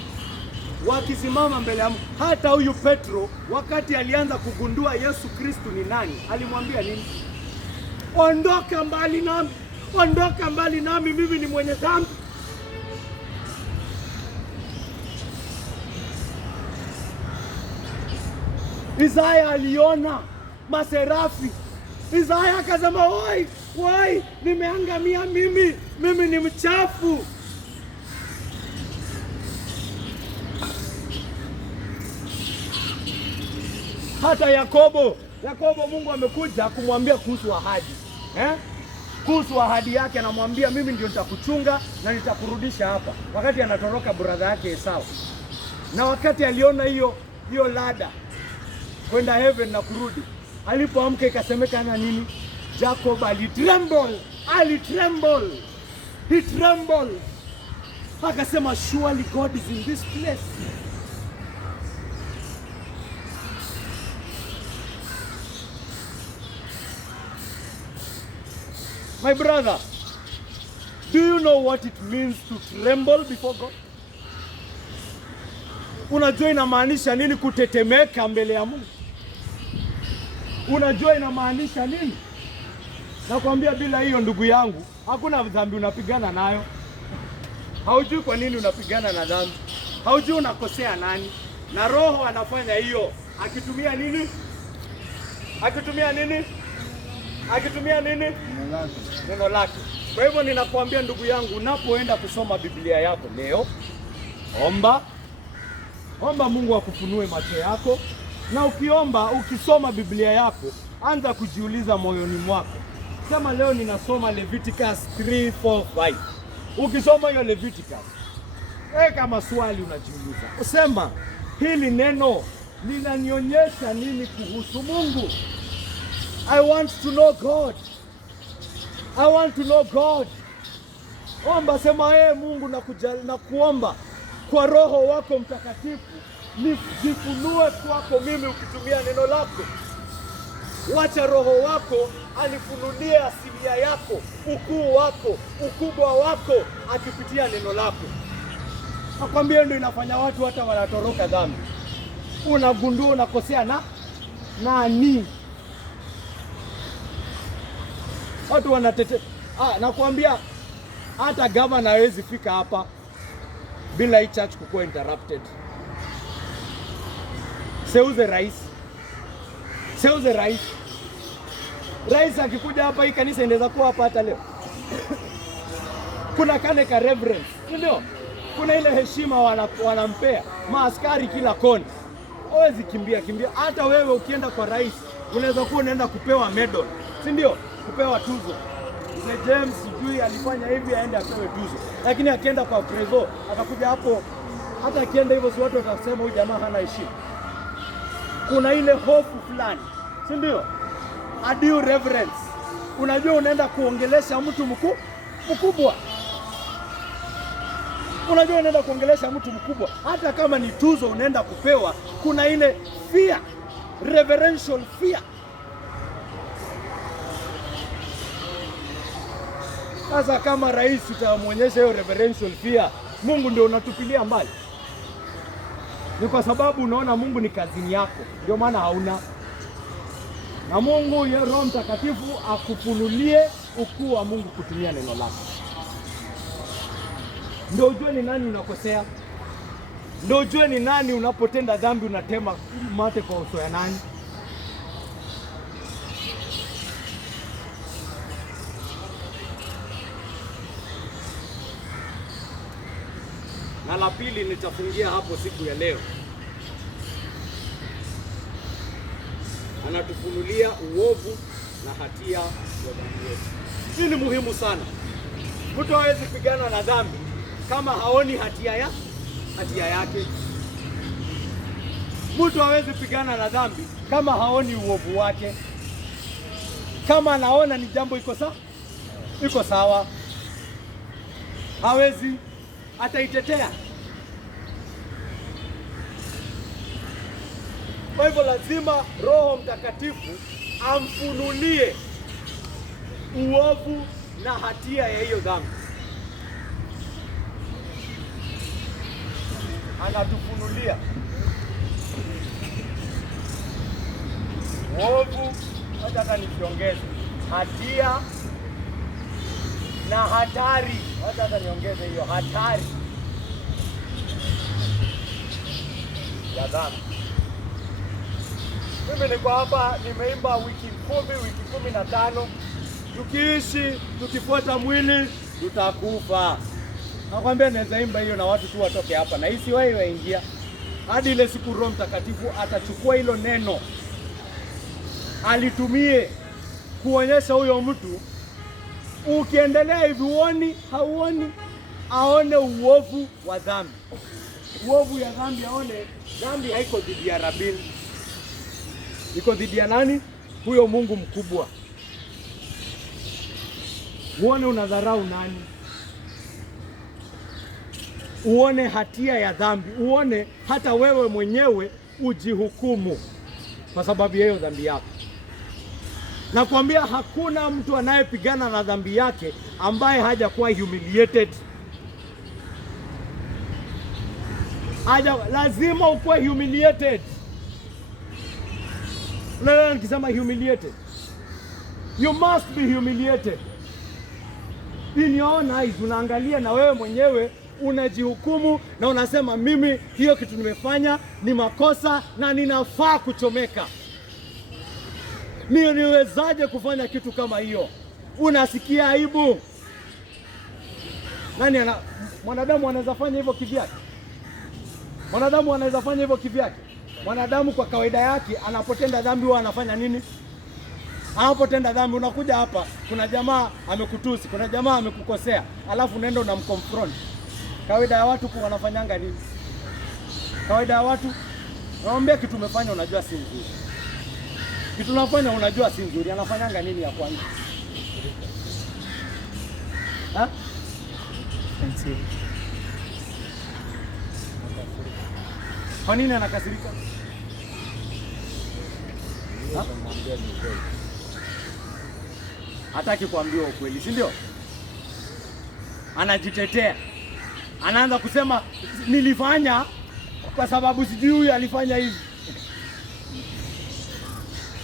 Wakisimama mbele ya Mungu. Hata huyu Petro wakati alianza kugundua Yesu Kristo ni nani, alimwambia nini? Ondoka mbali nami, ondoka mbali nami, mimi ni mwenye dhambi. Isaya aliona maserafi. Isaya akasema, wai, nimeangamia mimi ni mchafu. Hata Yakobo Mungu amekuja kumwambia kuhusu ahadi. Kuhusu ahadi yake anamwambia mimi ndio nitakuchunga na nitakurudisha hapa. Wakati anatoroka brother yake Esau. Na wakati aliona hiyo ladder kwenda heaven na kurudi, alipoamka ikasemekana nini? Jacob alitremble. He trembled. Akasema surely God is in this place. My brother, do you know what it means to tremble before God? Unajua inamaanisha nini kutetemeka mbele ya Mungu? Unajua inamaanisha nini? Nakwambia bila hiyo ndugu yangu, hakuna dhambi unapigana nayo. Haujui kwa nini unapigana na dhambi. Haujui unakosea nani. Na Roho anafanya hiyo. Akitumia nini? Neno lake. Kwa hivyo ninakuambia ndugu yangu, unapoenda kusoma Biblia yako leo, omba Mungu akufunue macho yako. Na ukisoma Biblia yako, anza kujiuliza moyoni mwako. Sema leo ninasoma Leviticus 3:4-5. Ukisoma hiyo Leviticus, kama swali unajiuliza. Usema, hili neno linanionyesha nini kuhusu Mungu? I want to know God. Omba, sema Mungu na kuomba kwa Roho wako Mtakatifu nijifunue kwako mimi ukitumia neno lako. Wacha Roho wako anifunulie asilia yako, ukuu wako, ukubwa wako akipitia neno lako. Nakwambia ndio inafanya watu hata wanatoroka dhambi. Unagundua unakosea nani? Watu wanatete. Nakwambia hata gavana hawezi fika hapa bila hii church kukuwa interrupted. Seuze rais. Rais akikuja hapa hii kanisa inaweza kuwa hapa hata leo. Kuna kale ka reverence, ndio? Kuna ile heshima wanampea maaskari kila kona. Hawezi kimbia. Hata wewe ukienda kwa rais, unaweza kuwa unaenda kupewa medal, si ndio? Kupewa tuzo. Mzee James sijui alifanya hivi aende apewe tuzo. Lakini akienda kwa prezo, akakuja hapo, hata akienda hivyo si watu watasema huyu jamaa hana heshima. Kuna ile hofu fulani, si ndio? A due reverence. Unajua unaenda kuongelesha mtu mkubwa. Hata kama ni tuzo unaenda kupewa, kuna ile fear, reverential fear. Sasa kama rais utamuonyesha hiyo reverential fear, Mungu ndio unatupilia mbali. Ni kwa sababu unaona Mungu ni kazini yako, ndio maana hauna. Na Mungu ya Roho Mtakatifu akufunulie ukuu wa Mungu kutumia neno lako. Ndio ujue ni nani unakosea. Ndio ujue ni nani unapotenda dhambi unatema mate kwa uso ya nani. Na la pili nitafungia hapo siku ya leo. Anatufunulia uovu na hatia ya dhambi yetu. Hii ni muhimu sana. Mtu hawezi pigana na dhambi kama haoni hatia yake. Mtu hawezi pigana na dhambi kama haoni uovu wake. Kama anaona ni jambo iko sawa, hawezi, ataitetea. Kwa hivyo lazima Roho Mtakatifu amfunulie uovu na hatia ya hiyo dhambi. Anatufunulia uovu, hata nikiongeze hatia na hatari, hata niongeze hiyo hatari ya dhambi. Mimi niko hapa, nimeimba wiki 15. Tukiishi tukifuata mwili tutakufa. Nakwambia naweza imba hiyo na watu tu watoke hapa na hisi wao waingia. Hadi ile siku Roho Mtakatifu atachukua hilo neno alitumie kuonyesha huyo mtu, ukiendelea hivi hauoni, aone uovu wa dhambi. Uovu ya dhambi, aone dhambi haiko dhidi ya Rabin, iko dhidi ya nani? Huyo Mungu mkubwa. Uone unadharau nani, uone hatia ya dhambi, uone hata wewe mwenyewe ujihukumu kwa sababu ya hiyo dhambi yako. Nakwambia hakuna mtu anayepigana na dhambi yake ambaye hajakuwa humiliated. Lazima ukuwe humiliated. Unaelewa nikisema humiliated? You must be humiliated. In your own eyes, unaangalia na wewe mwenyewe unajihukumu na unasema mimi hiyo kitu nimefanya ni makosa na ninafaa kuchomeka. Mimi niwezaje kufanya kitu kama hiyo? Unasikia aibu. Mwanadamu anaweza fanya hivyo kivyake? Mwanadamu anaweza fanya hivyo kivyake? Mwanadamu kwa kawaida yake anapotenda dhambi huwa anafanya nini? Anapotenda dhambi unakuja hapa, kuna jamaa amekutusi, kuna jamaa amekukosea, alafu unaenda unamconfront. Kawaida ya watu kwa wanafanyanga nini? Kawaida ya watu naomba kitu umefanya unajua si nzuri. Kitu unafanya unajua si nzuri, anafanyanga nini ya kwanza? Kwa nini anakasirika? Hataki kuambiwa ukweli, si ndio? Anajitetea. Anaanza kusema nilifanya kwa sababu sijui huyu alifanya hivi.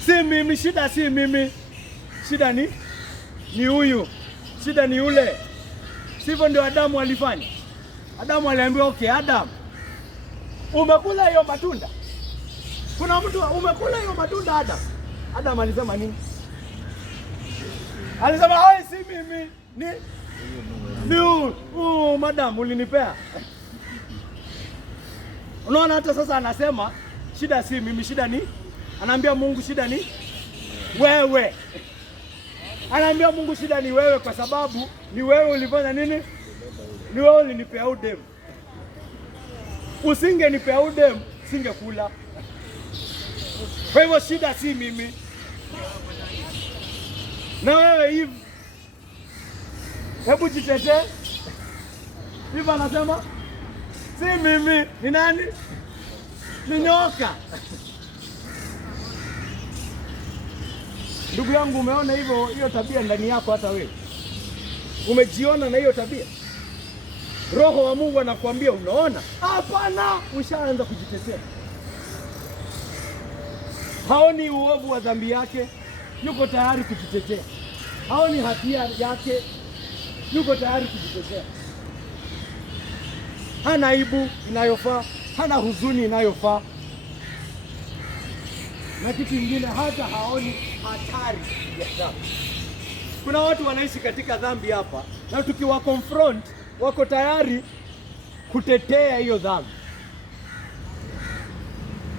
Si mimi, shida si mimi. Shida ni huyu. Shida ni yule. Sivyo ndio Adamu alifanya. Adamu aliambiwa okay, Adam, umekula hiyo matunda. Kuna mtu umekula hiyo matunda Adam. Adam alisema nini? Alisema hai si mimi. Ni madam ulinipea. Unaona hata sasa anasema shida si mimi, shida ni, anaambia Mungu shida ni wewe. Anaambia Mungu shida ni wewe kwa sababu ni wewe ulifanya nini? Ni wewe ulinipea udem. Usingenipea udem, singekula. Kwa hivyo shida si mimi. Na wewe hivi. Hebu jitetee. Hivi anasema si mimi, ni nani? Ni nyoka. Ndugu yangu, umeona hiyo tabia ndani yako? Hata wewe umejiona na hiyo tabia? Roho wa Mungu anakuambia unaona? Hapana, ushaanza kujitetea. Haoni uovu wa dhambi yake, yuko tayari kujitetea. Haoni hatia yake, yuko tayari kujitetea. Hana aibu inayofaa, hana huzuni inayofaa. Na kitu kingine, hata haoni hatari ya dhambi. Kuna watu wanaishi katika dhambi hapa, na tukiwa confront wako tayari kutetea hiyo dhambi.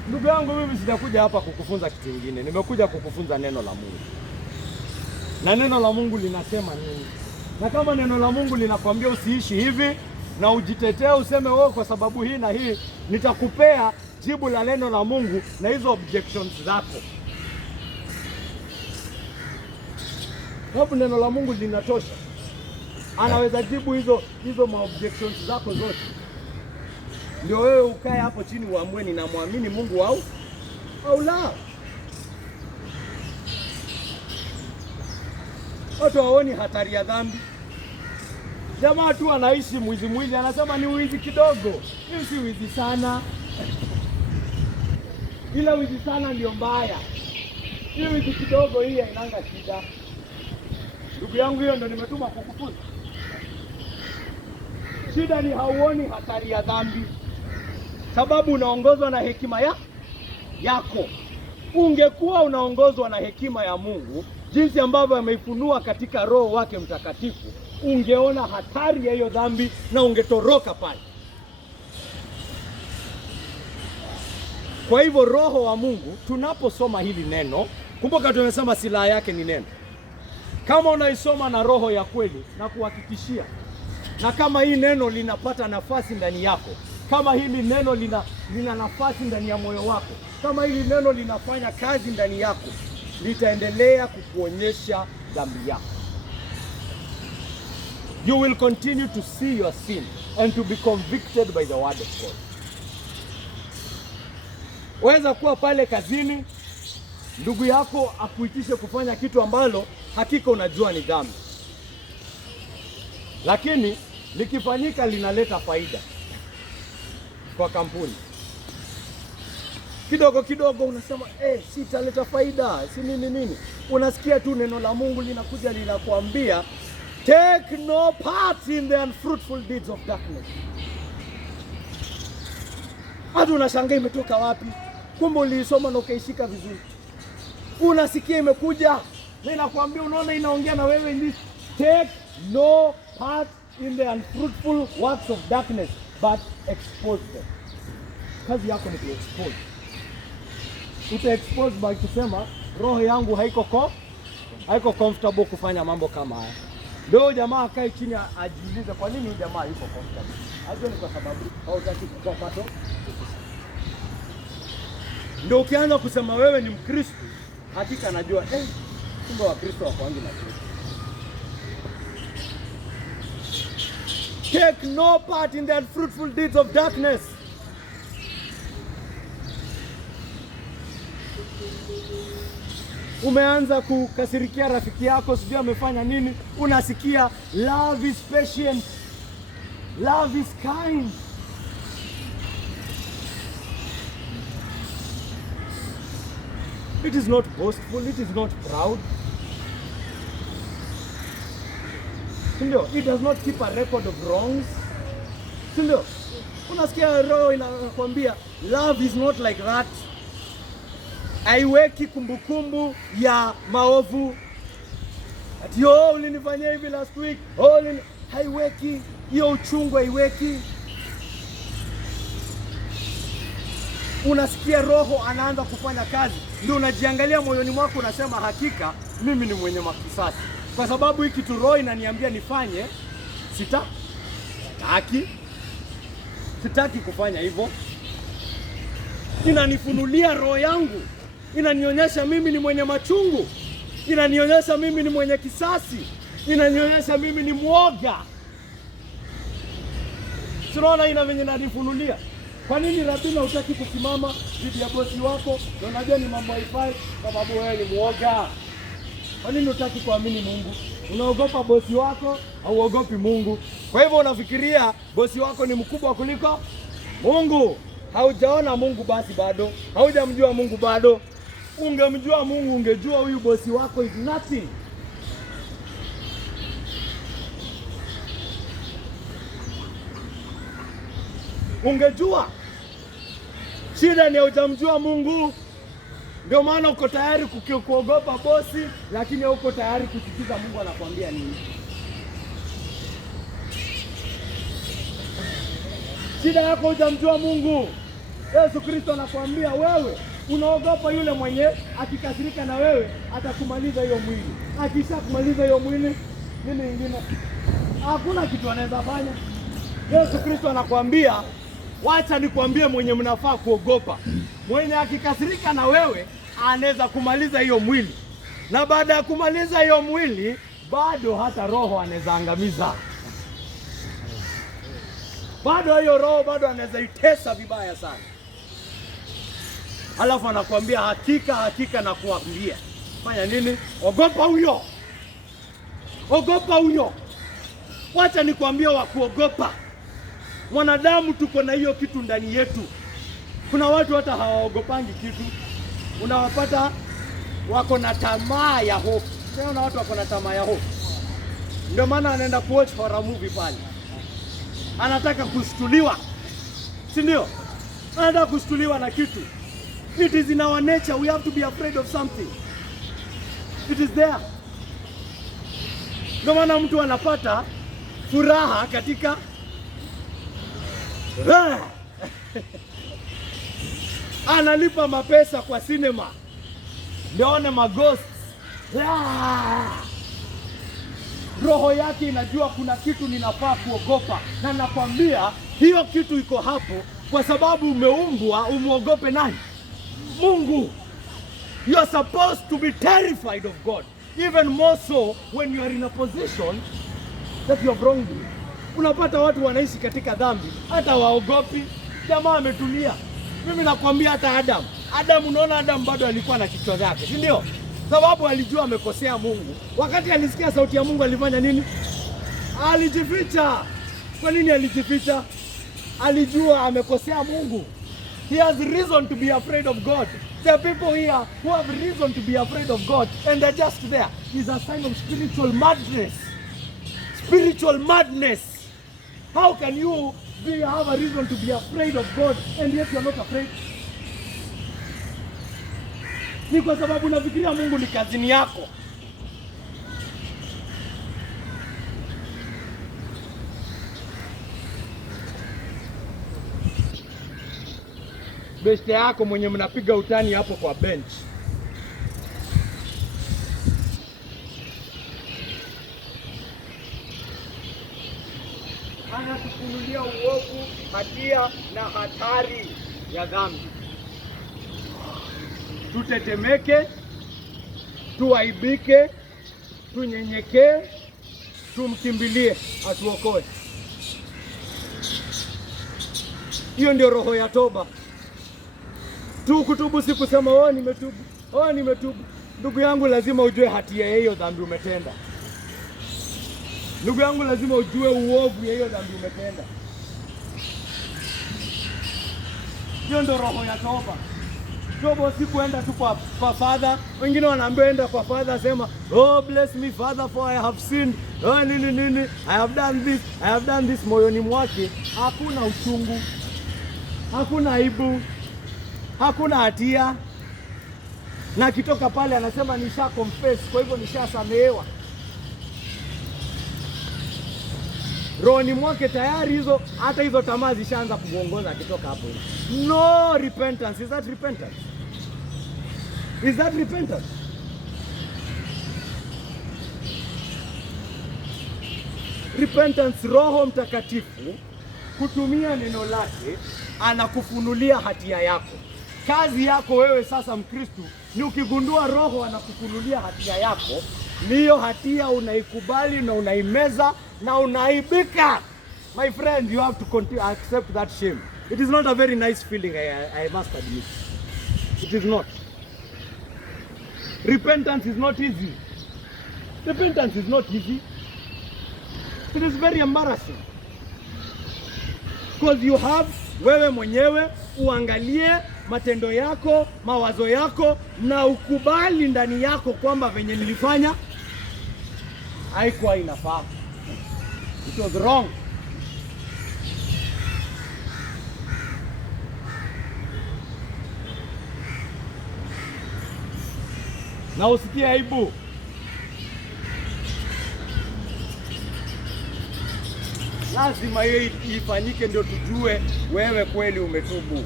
Ndugu yangu, mimi sijakuja hapa kukufunza kitu kingine. Nimekuja kukufunza neno la Mungu. Na neno la Mungu linasema nini? Na kama neno la Mungu linakwambia usiishi hivi na ujitetee useme wewe kwa sababu hii na hii, nitakupea jibu la neno la Mungu na hizo objections zako. Hapo neno la Mungu linatosha. Anaweza jibu hizo objections zako zote. Ndio wewe ukae hapo chini uamue ninamwamini Mungu au la. Watu hawaoni hatari ya dhambi. Jamaa tu anaishi mwizi, anasema ni wizi kidogo. Hii si wizi sana. Ila wizi sana ndio mbaya. Hii wizi kidogo hii hainanga shida. Ndugu yangu, hiyo ndio nimetuma kukufunza. Shida ni hauoni hatari ya dhambi. Sababu unaongozwa na hekima yako. Ungekuwa unaongozwa na hekima ya Mungu, jinsi ambavyo ameifunua katika Roho wake Mtakatifu, ungeona hatari ya hiyo dhambi na ungetoroka pale. Kwa hivyo Roho wa Mungu, tunaposoma hili neno, kumbuka tumesema silaha yake ni neno. Kama unaisoma na roho ya kweli, na kuhakikishia, na kama hii neno linapata nafasi ndani yako, kama hili neno lina nafasi ndani ya moyo wako, kama hili neno linafanya kazi ndani yako, litaendelea kukuonyesha dhambi yako. You will continue to see your sin and to be convicted by the word of God. Waweza kuwa pale kazini, ndugu yako akuitishe kufanya kitu ambalo hakika unajua ni dhambi, lakini likifanyika linaleta faida kwa kampuni. Kidogo kidogo unasema sitaleta faida, si nini. Unasikia tu neno la Mungu linakuja linakuambia, take no part in the unfruitful deeds of darkness. Hata unashangaa imetoka wapi? Kumbe uliisoma na ukaishika vizuri. Unasikia imekuja, ninakwambia, unaona inaongea na wewe ni take no part in the unfruitful works of darkness, but expose them. Kazi yako ni kuexpose. Uta-expose by kusema roho yangu haiko comfortable kufanya mambo kama haya. Ndio jamaa akae chini ajiulize kwa nini huyu jamaa yuko comfortable. Hapo ni kwa sababu hautaki kupata. Ndio ukianza kusema wewe ni Mkristo, hakika najua kumbe Wakristo wako wengi na Kristo. Take no part in the unfruitful deeds of darkness. Umeanza kukasirikia rafiki yako, sijui amefanya nini, unasikia love is patient, love is kind. It is not boastful, it is not proud. Sindio? It does not keep a record of wrongs. Sindio? Unasikia roho inakwambia love is not like that. Haiweki kumbukumbu ya maovu. Ati ulinifanyia hivi last week. Haiweki hiyo uchungu, haiweki. Unasikia roho anaanza kufanya kazi, ndio unajiangalia moyoni mwako, unasema hakika mimi ni mwenye makisasi. Kwa sababu hiki tu roho inaniambia nifanye, sitaki kufanya hivyo. Inanifunulia roho yangu, inanionyesha mimi ni mwenye machungu, inanionyesha mimi ni mwenye kisasi, inanionyesha mimi ni mwoga. Tunaona ina venye nanifunulia. Kwa nini Rabina hutaki kusimama dhidi ya bosi wako? Ndio unajua ni mambo haifai, sababu wewe ni mwoga. Kwa nini hutaki kuamini Mungu? Unaogopa bosi wako, hauogopi Mungu. Kwa hivyo unafikiria bosi wako ni mkubwa kuliko Mungu. Haujaona Mungu basi bado. Haujamjua Mungu bado. Ungemjua Mungu, ungejua huyu bosi wako is nothing. Ungejua. Shida ni hujamjua Mungu. Ndio maana uko tayari kuogopa bosi, lakini hauko tayari kusikiza Mungu anakuambia nini. Shida yako hujamjua Mungu. Yesu Kristo anakuambia wewe unaogopa yule mwenye akikasirika na wewe atakumaliza hiyo mwili. Akisha kumaliza hiyo mwili, nini ingine? Hakuna kitu anaweza fanya. Yesu Kristo anakuambia Wacha nikwambie mwenye mnafaa kuogopa. Mwenye akikasirika na wewe anaweza kumaliza hiyo mwili, na baada ya kumaliza hiyo mwili bado hata roho anaweza angamiza. Bado hiyo roho bado anaweza itesa vibaya sana. Alafu anakuambia hakika na kuambia fanya nini? Ogopa huyo, ogopa huyo. Wacha nikwambie wa kuogopa. Mwanadamu tuko na hiyo kitu ndani yetu. Kuna watu hata hawaogopangi kitu. Unawapata wako na tamaa ya hofu. Kuna watu wako na tamaa ya hofu. Ndio maana anaenda kuwatch horror movie pale. Anataka kushtuliwa. Si ndio? Anataka kushtuliwa na kitu. It is in our nature. We have to be afraid of something. It is there. Ndio maana mtu anapata furaha katika analipa mapesa kwa sinema nione maghosts. Roho yake inajua kuna kitu ninafaa kuogopa, na nakwambia hiyo kitu iko hapo kwa sababu umeumbwa umuogope nani? Mungu. You are supposed to be terrified of God, even more so when you are in a position that you have wronged. Unapata watu wanaishi katika dhambi hata waogopi. Jamaa ametulia. Mimi nakwambia hata Adam, unaona Adam bado alikuwa na kichwa chake, si ndio? Sababu alijua amekosea Mungu. Wakati alisikia sauti ya Mungu alifanya nini? Alijificha. Kwa nini alijificha? Alijua amekosea Mungu. He has reason to be afraid of God. There are people here who have reason to be afraid of God, and they're just there. It's a sign of spiritual madness. Spiritual madness. How can you have a reason to be afraid of God and yet you are not afraid? Ni kwa sababu unafikiria Mungu ni kazini yako. Beste yako mwenye mnapiga utani hapo kwa bench. Anatufunulia uovu, hatia na hatari ya dhambi. Tutetemeke, tuaibike, tunyenyekee, tumkimbilie atuokoe. Hiyo ndio roho ya toba. Tu kutubu si kusema nimetubu. Ndugu yangu, lazima ujue hatia ya hiyo dhambi umetenda. Ndugu yangu, lazima ujue uovu ya hiyo dhambi umetenda. Hiyo ndio roho ya toba. Toba si kuenda tu kwa Father. Wengine wanaambia enda kwa Father, sema oh bless me Father for I have sinned. Oh nini I have done this. Moyoni mwake hakuna uchungu, hakuna aibu, hakuna hatia. Na kitoka pale anasema nisha confess, kwa hivyo nishasamehewa. Rohoni mwake tayari hata hizo tamaa zishaanza kuongoza akitoka hapo. No repentance. Is that repentance? Is that repentance? Repentance, Roho Mtakatifu kutumia neno lake anakufunulia hatia yako. Kazi yako wewe sasa Mkristo ni ukigundua Roho anakufunulia hatia yako, niyo hatia unaikubali na unaimeza na unaibika. My friend, you have to accept that shame. It is not a very nice feeling, I must admit. It is not. Repentance is not easy. Repentance is not easy. It is very embarrassing. Because you have, wewe mwenyewe uangalie matendo yako, mawazo yako, na ukubali ndani yako kwamba venye nilifanya haikuwa inafaa. It was wrong. Na usikie aibu. Lazima hiyo ifanyike ndio tujue wewe kweli umetubu.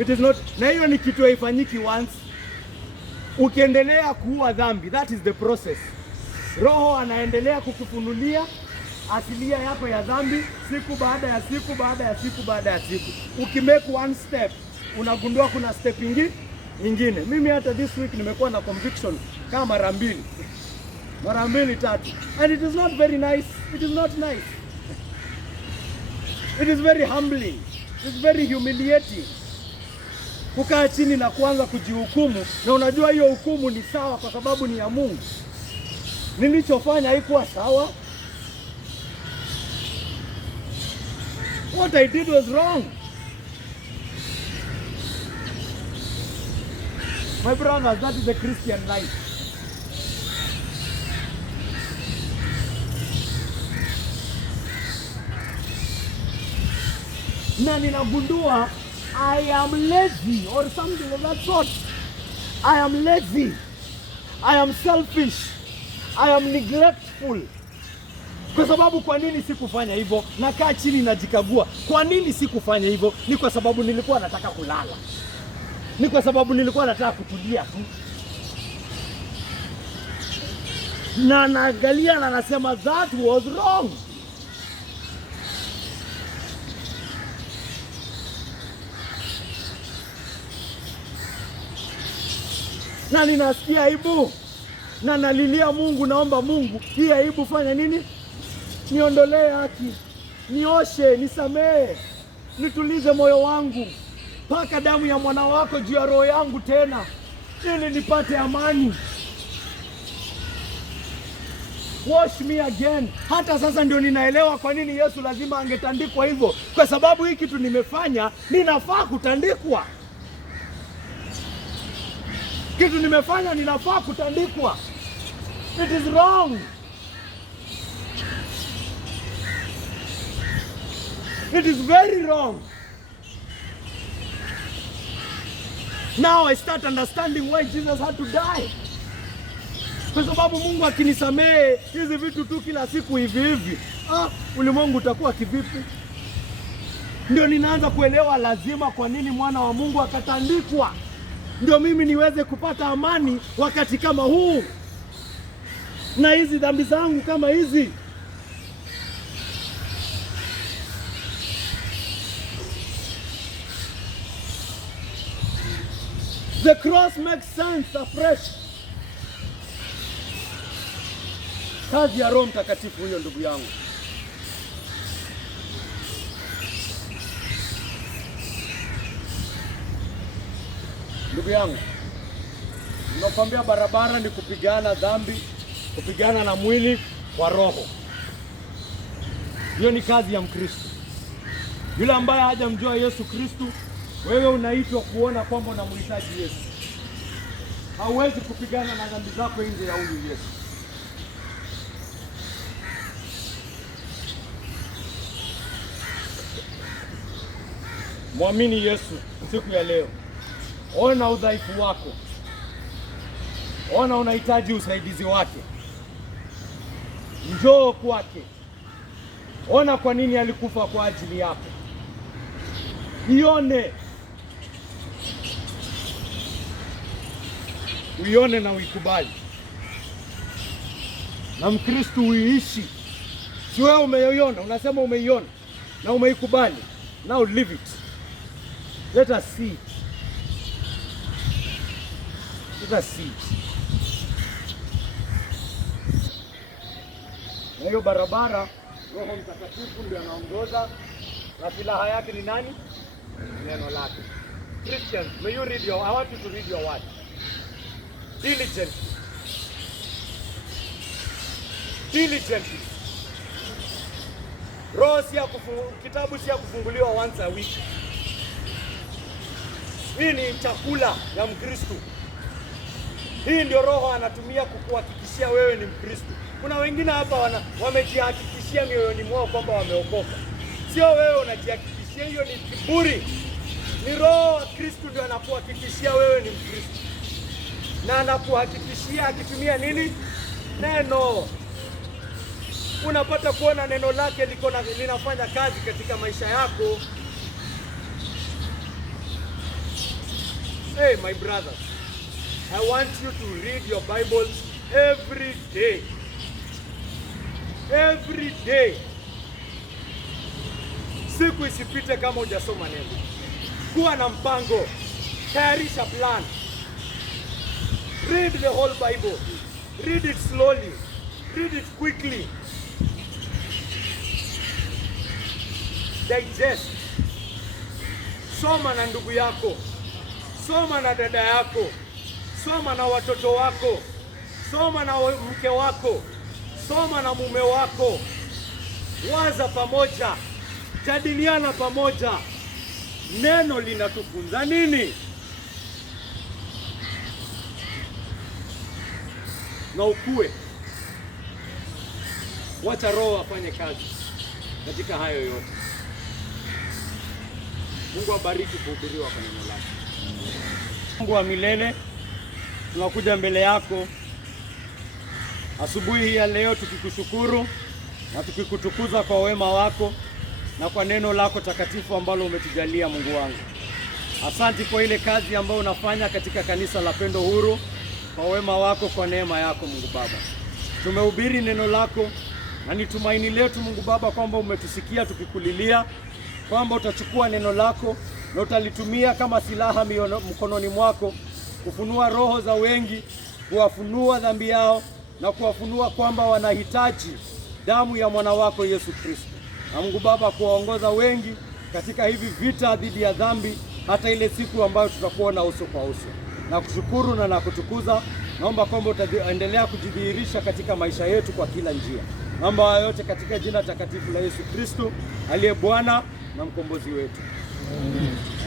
It is not, na hiyo ni kitu haifanyiki once. Ukiendelea kuua dhambi, that is the process. Roho anaendelea kukufunulia asilia yako ya dhambi siku baada ya siku baada ya siku baada ya siku. Ukimake one step, unagundua kuna step nyingine. Mimi hata this week nimekuwa na conviction kama mara mbili tatu, and it is not very nice. It is not nice. It is very humbling. It is very humiliating kukaa chini na kuanza kujihukumu, na unajua hiyo hukumu ni sawa kwa sababu ni ya Mungu. Nilichofanya haikuwa sawa. What I did was wrong. My brothers, that is the Christian life. Na ninagundua I am lazy or something of that sort. I am lazy. I am selfish. I am neglectful. Kwa sababu kwa nini sikufanya hivyo? Nakaa chini najikagua. Kwa nini sikufanya hivyo? Ni kwa sababu nilikuwa nataka kulala. Ni kwa sababu nilikuwa nataka kutulia tu. Na naangalia na nasema that was wrong. Na ninasikia aibu. Na nalilia Mungu, naomba Mungu, hii aibu fanya nini? Niondolee haki. Nioshe, nisamehe. Nitulize moyo wangu. Paka damu ya mwana wako juu ya roho yangu tena, ili nipate amani. Wash me again. Hata sasa ndio ninaelewa kwa nini Yesu lazima angetandikwa hivyo. Kwa sababu hii kitu nimefanya, ninafaa kutandikwa. Kitu nimefanya ninafaa kutandikwa. It is wrong. It is very wrong. Now I start understanding why Jesus had to die. Kwa sababu Mungu akinisamehe hizi vitu tu kila siku hivi, ulimwengu utakuwa kivipi? Ndio ninaanza kuelewa lazima kwa nini mwana wa Mungu akatandikwa. Ndio mimi niweze kupata amani wakati kama huu. Na hizi dhambi zangu kama hizi. The cross makes sense afresh. Kazi ya Roho Mtakatifu huyo, ndugu yangu. Ndugu yangu, ninakwambia barabara ni kupigana dhambi, kupigana na mwili wa roho. Hiyo ni kazi ya Mkristo. Yule ambaye hajamjua Yesu Kristo, wewe unaitwa kuona kwamba unamhitaji Yesu. Hauwezi kupigana na dhambi zako nje ya huyu Yesu. Muamini Yesu siku ya leo. Ona udhaifu wako. Ona unahitaji usaidizi wake. Njoo kwake. Ona kwa nini alikufa kwa ajili yako. Ione. Uione na uikubali. Na Mkristo uiishi. Si wewe umeiona, unasema umeiona na umeikubali. Now live it. Let us see. Let us see. Na hiyo barabara Roho Mtakatifu ndiye anaongoza, na silaha yake ni nani? Neno lake. Christians, may you read I want you to read your word. Diligently. Diligently. Roho kitabu si ya kufunguliwa once a week. Hii ni chakula ya Mkristo. Hii ndio Roho anatumia kukuhakikishia wewe ni Mkristo. Kuna wengine hapa wamejihakikishia mioyoni mwao kwamba wameokoka. Sio wewe unajihakikishia, hiyo ni kiburi. Ni Roho wa Kristo ndio anakuhakikishia wewe ni Mkristo. Na anakuhakikishia akitumia nini? Neno. Unapata kuona neno lake linafanya kazi katika maisha yako. Hey my brothers, I want you to read your Bible every day. every day. Siku isipite kama hujasoma neno. Kuwa na mpango, tayarisha plan. Read the whole Bible. Read it slowly. Read it quickly. Digest. Soma na ndugu yako. Soma na dada yako. Soma na watoto wako. Soma na mke wako. Soma na mume wako. Waza pamoja. Jadiliana pamoja. Neno linatufunza nini? Na ukue. Wacha Roho afanye kazi katika hayo yote. Mungu abariki kuhubiriwa kwa neno lake. Mungu wa milele, tunakuja mbele yako asubuhi hii ya leo tukikushukuru na tukikutukuza kwa wema wako na kwa neno lako takatifu ambalo umetujalia. Mungu wangu, asante kwa ile kazi ambayo unafanya katika kanisa la Pendo Huru, kwa wema wako, kwa neema yako Mungu Baba. Tumehubiri neno lako na ni tumaini letu Mungu Baba kwamba umetusikia tukikulilia, kwamba utachukua neno lako na utalitumia kama silaha mkononi mwako kufunua roho za wengi, kuwafunua dhambi yao na kuwafunua kwamba wanahitaji damu ya mwana wako Yesu Kristo. Na Mungu Baba, kuwaongoza wengi katika hivi vita dhidi ya dhambi hata ile siku ambayo tutakuona uso kwa uso. Na kushukuru na nakutukuza. Naomba kwamba utaendelea kujidhihirisha katika maisha yetu kwa kila njia. Naomba haya yote katika jina takatifu la Yesu Kristo aliye Bwana na mkombozi wetu. Amen.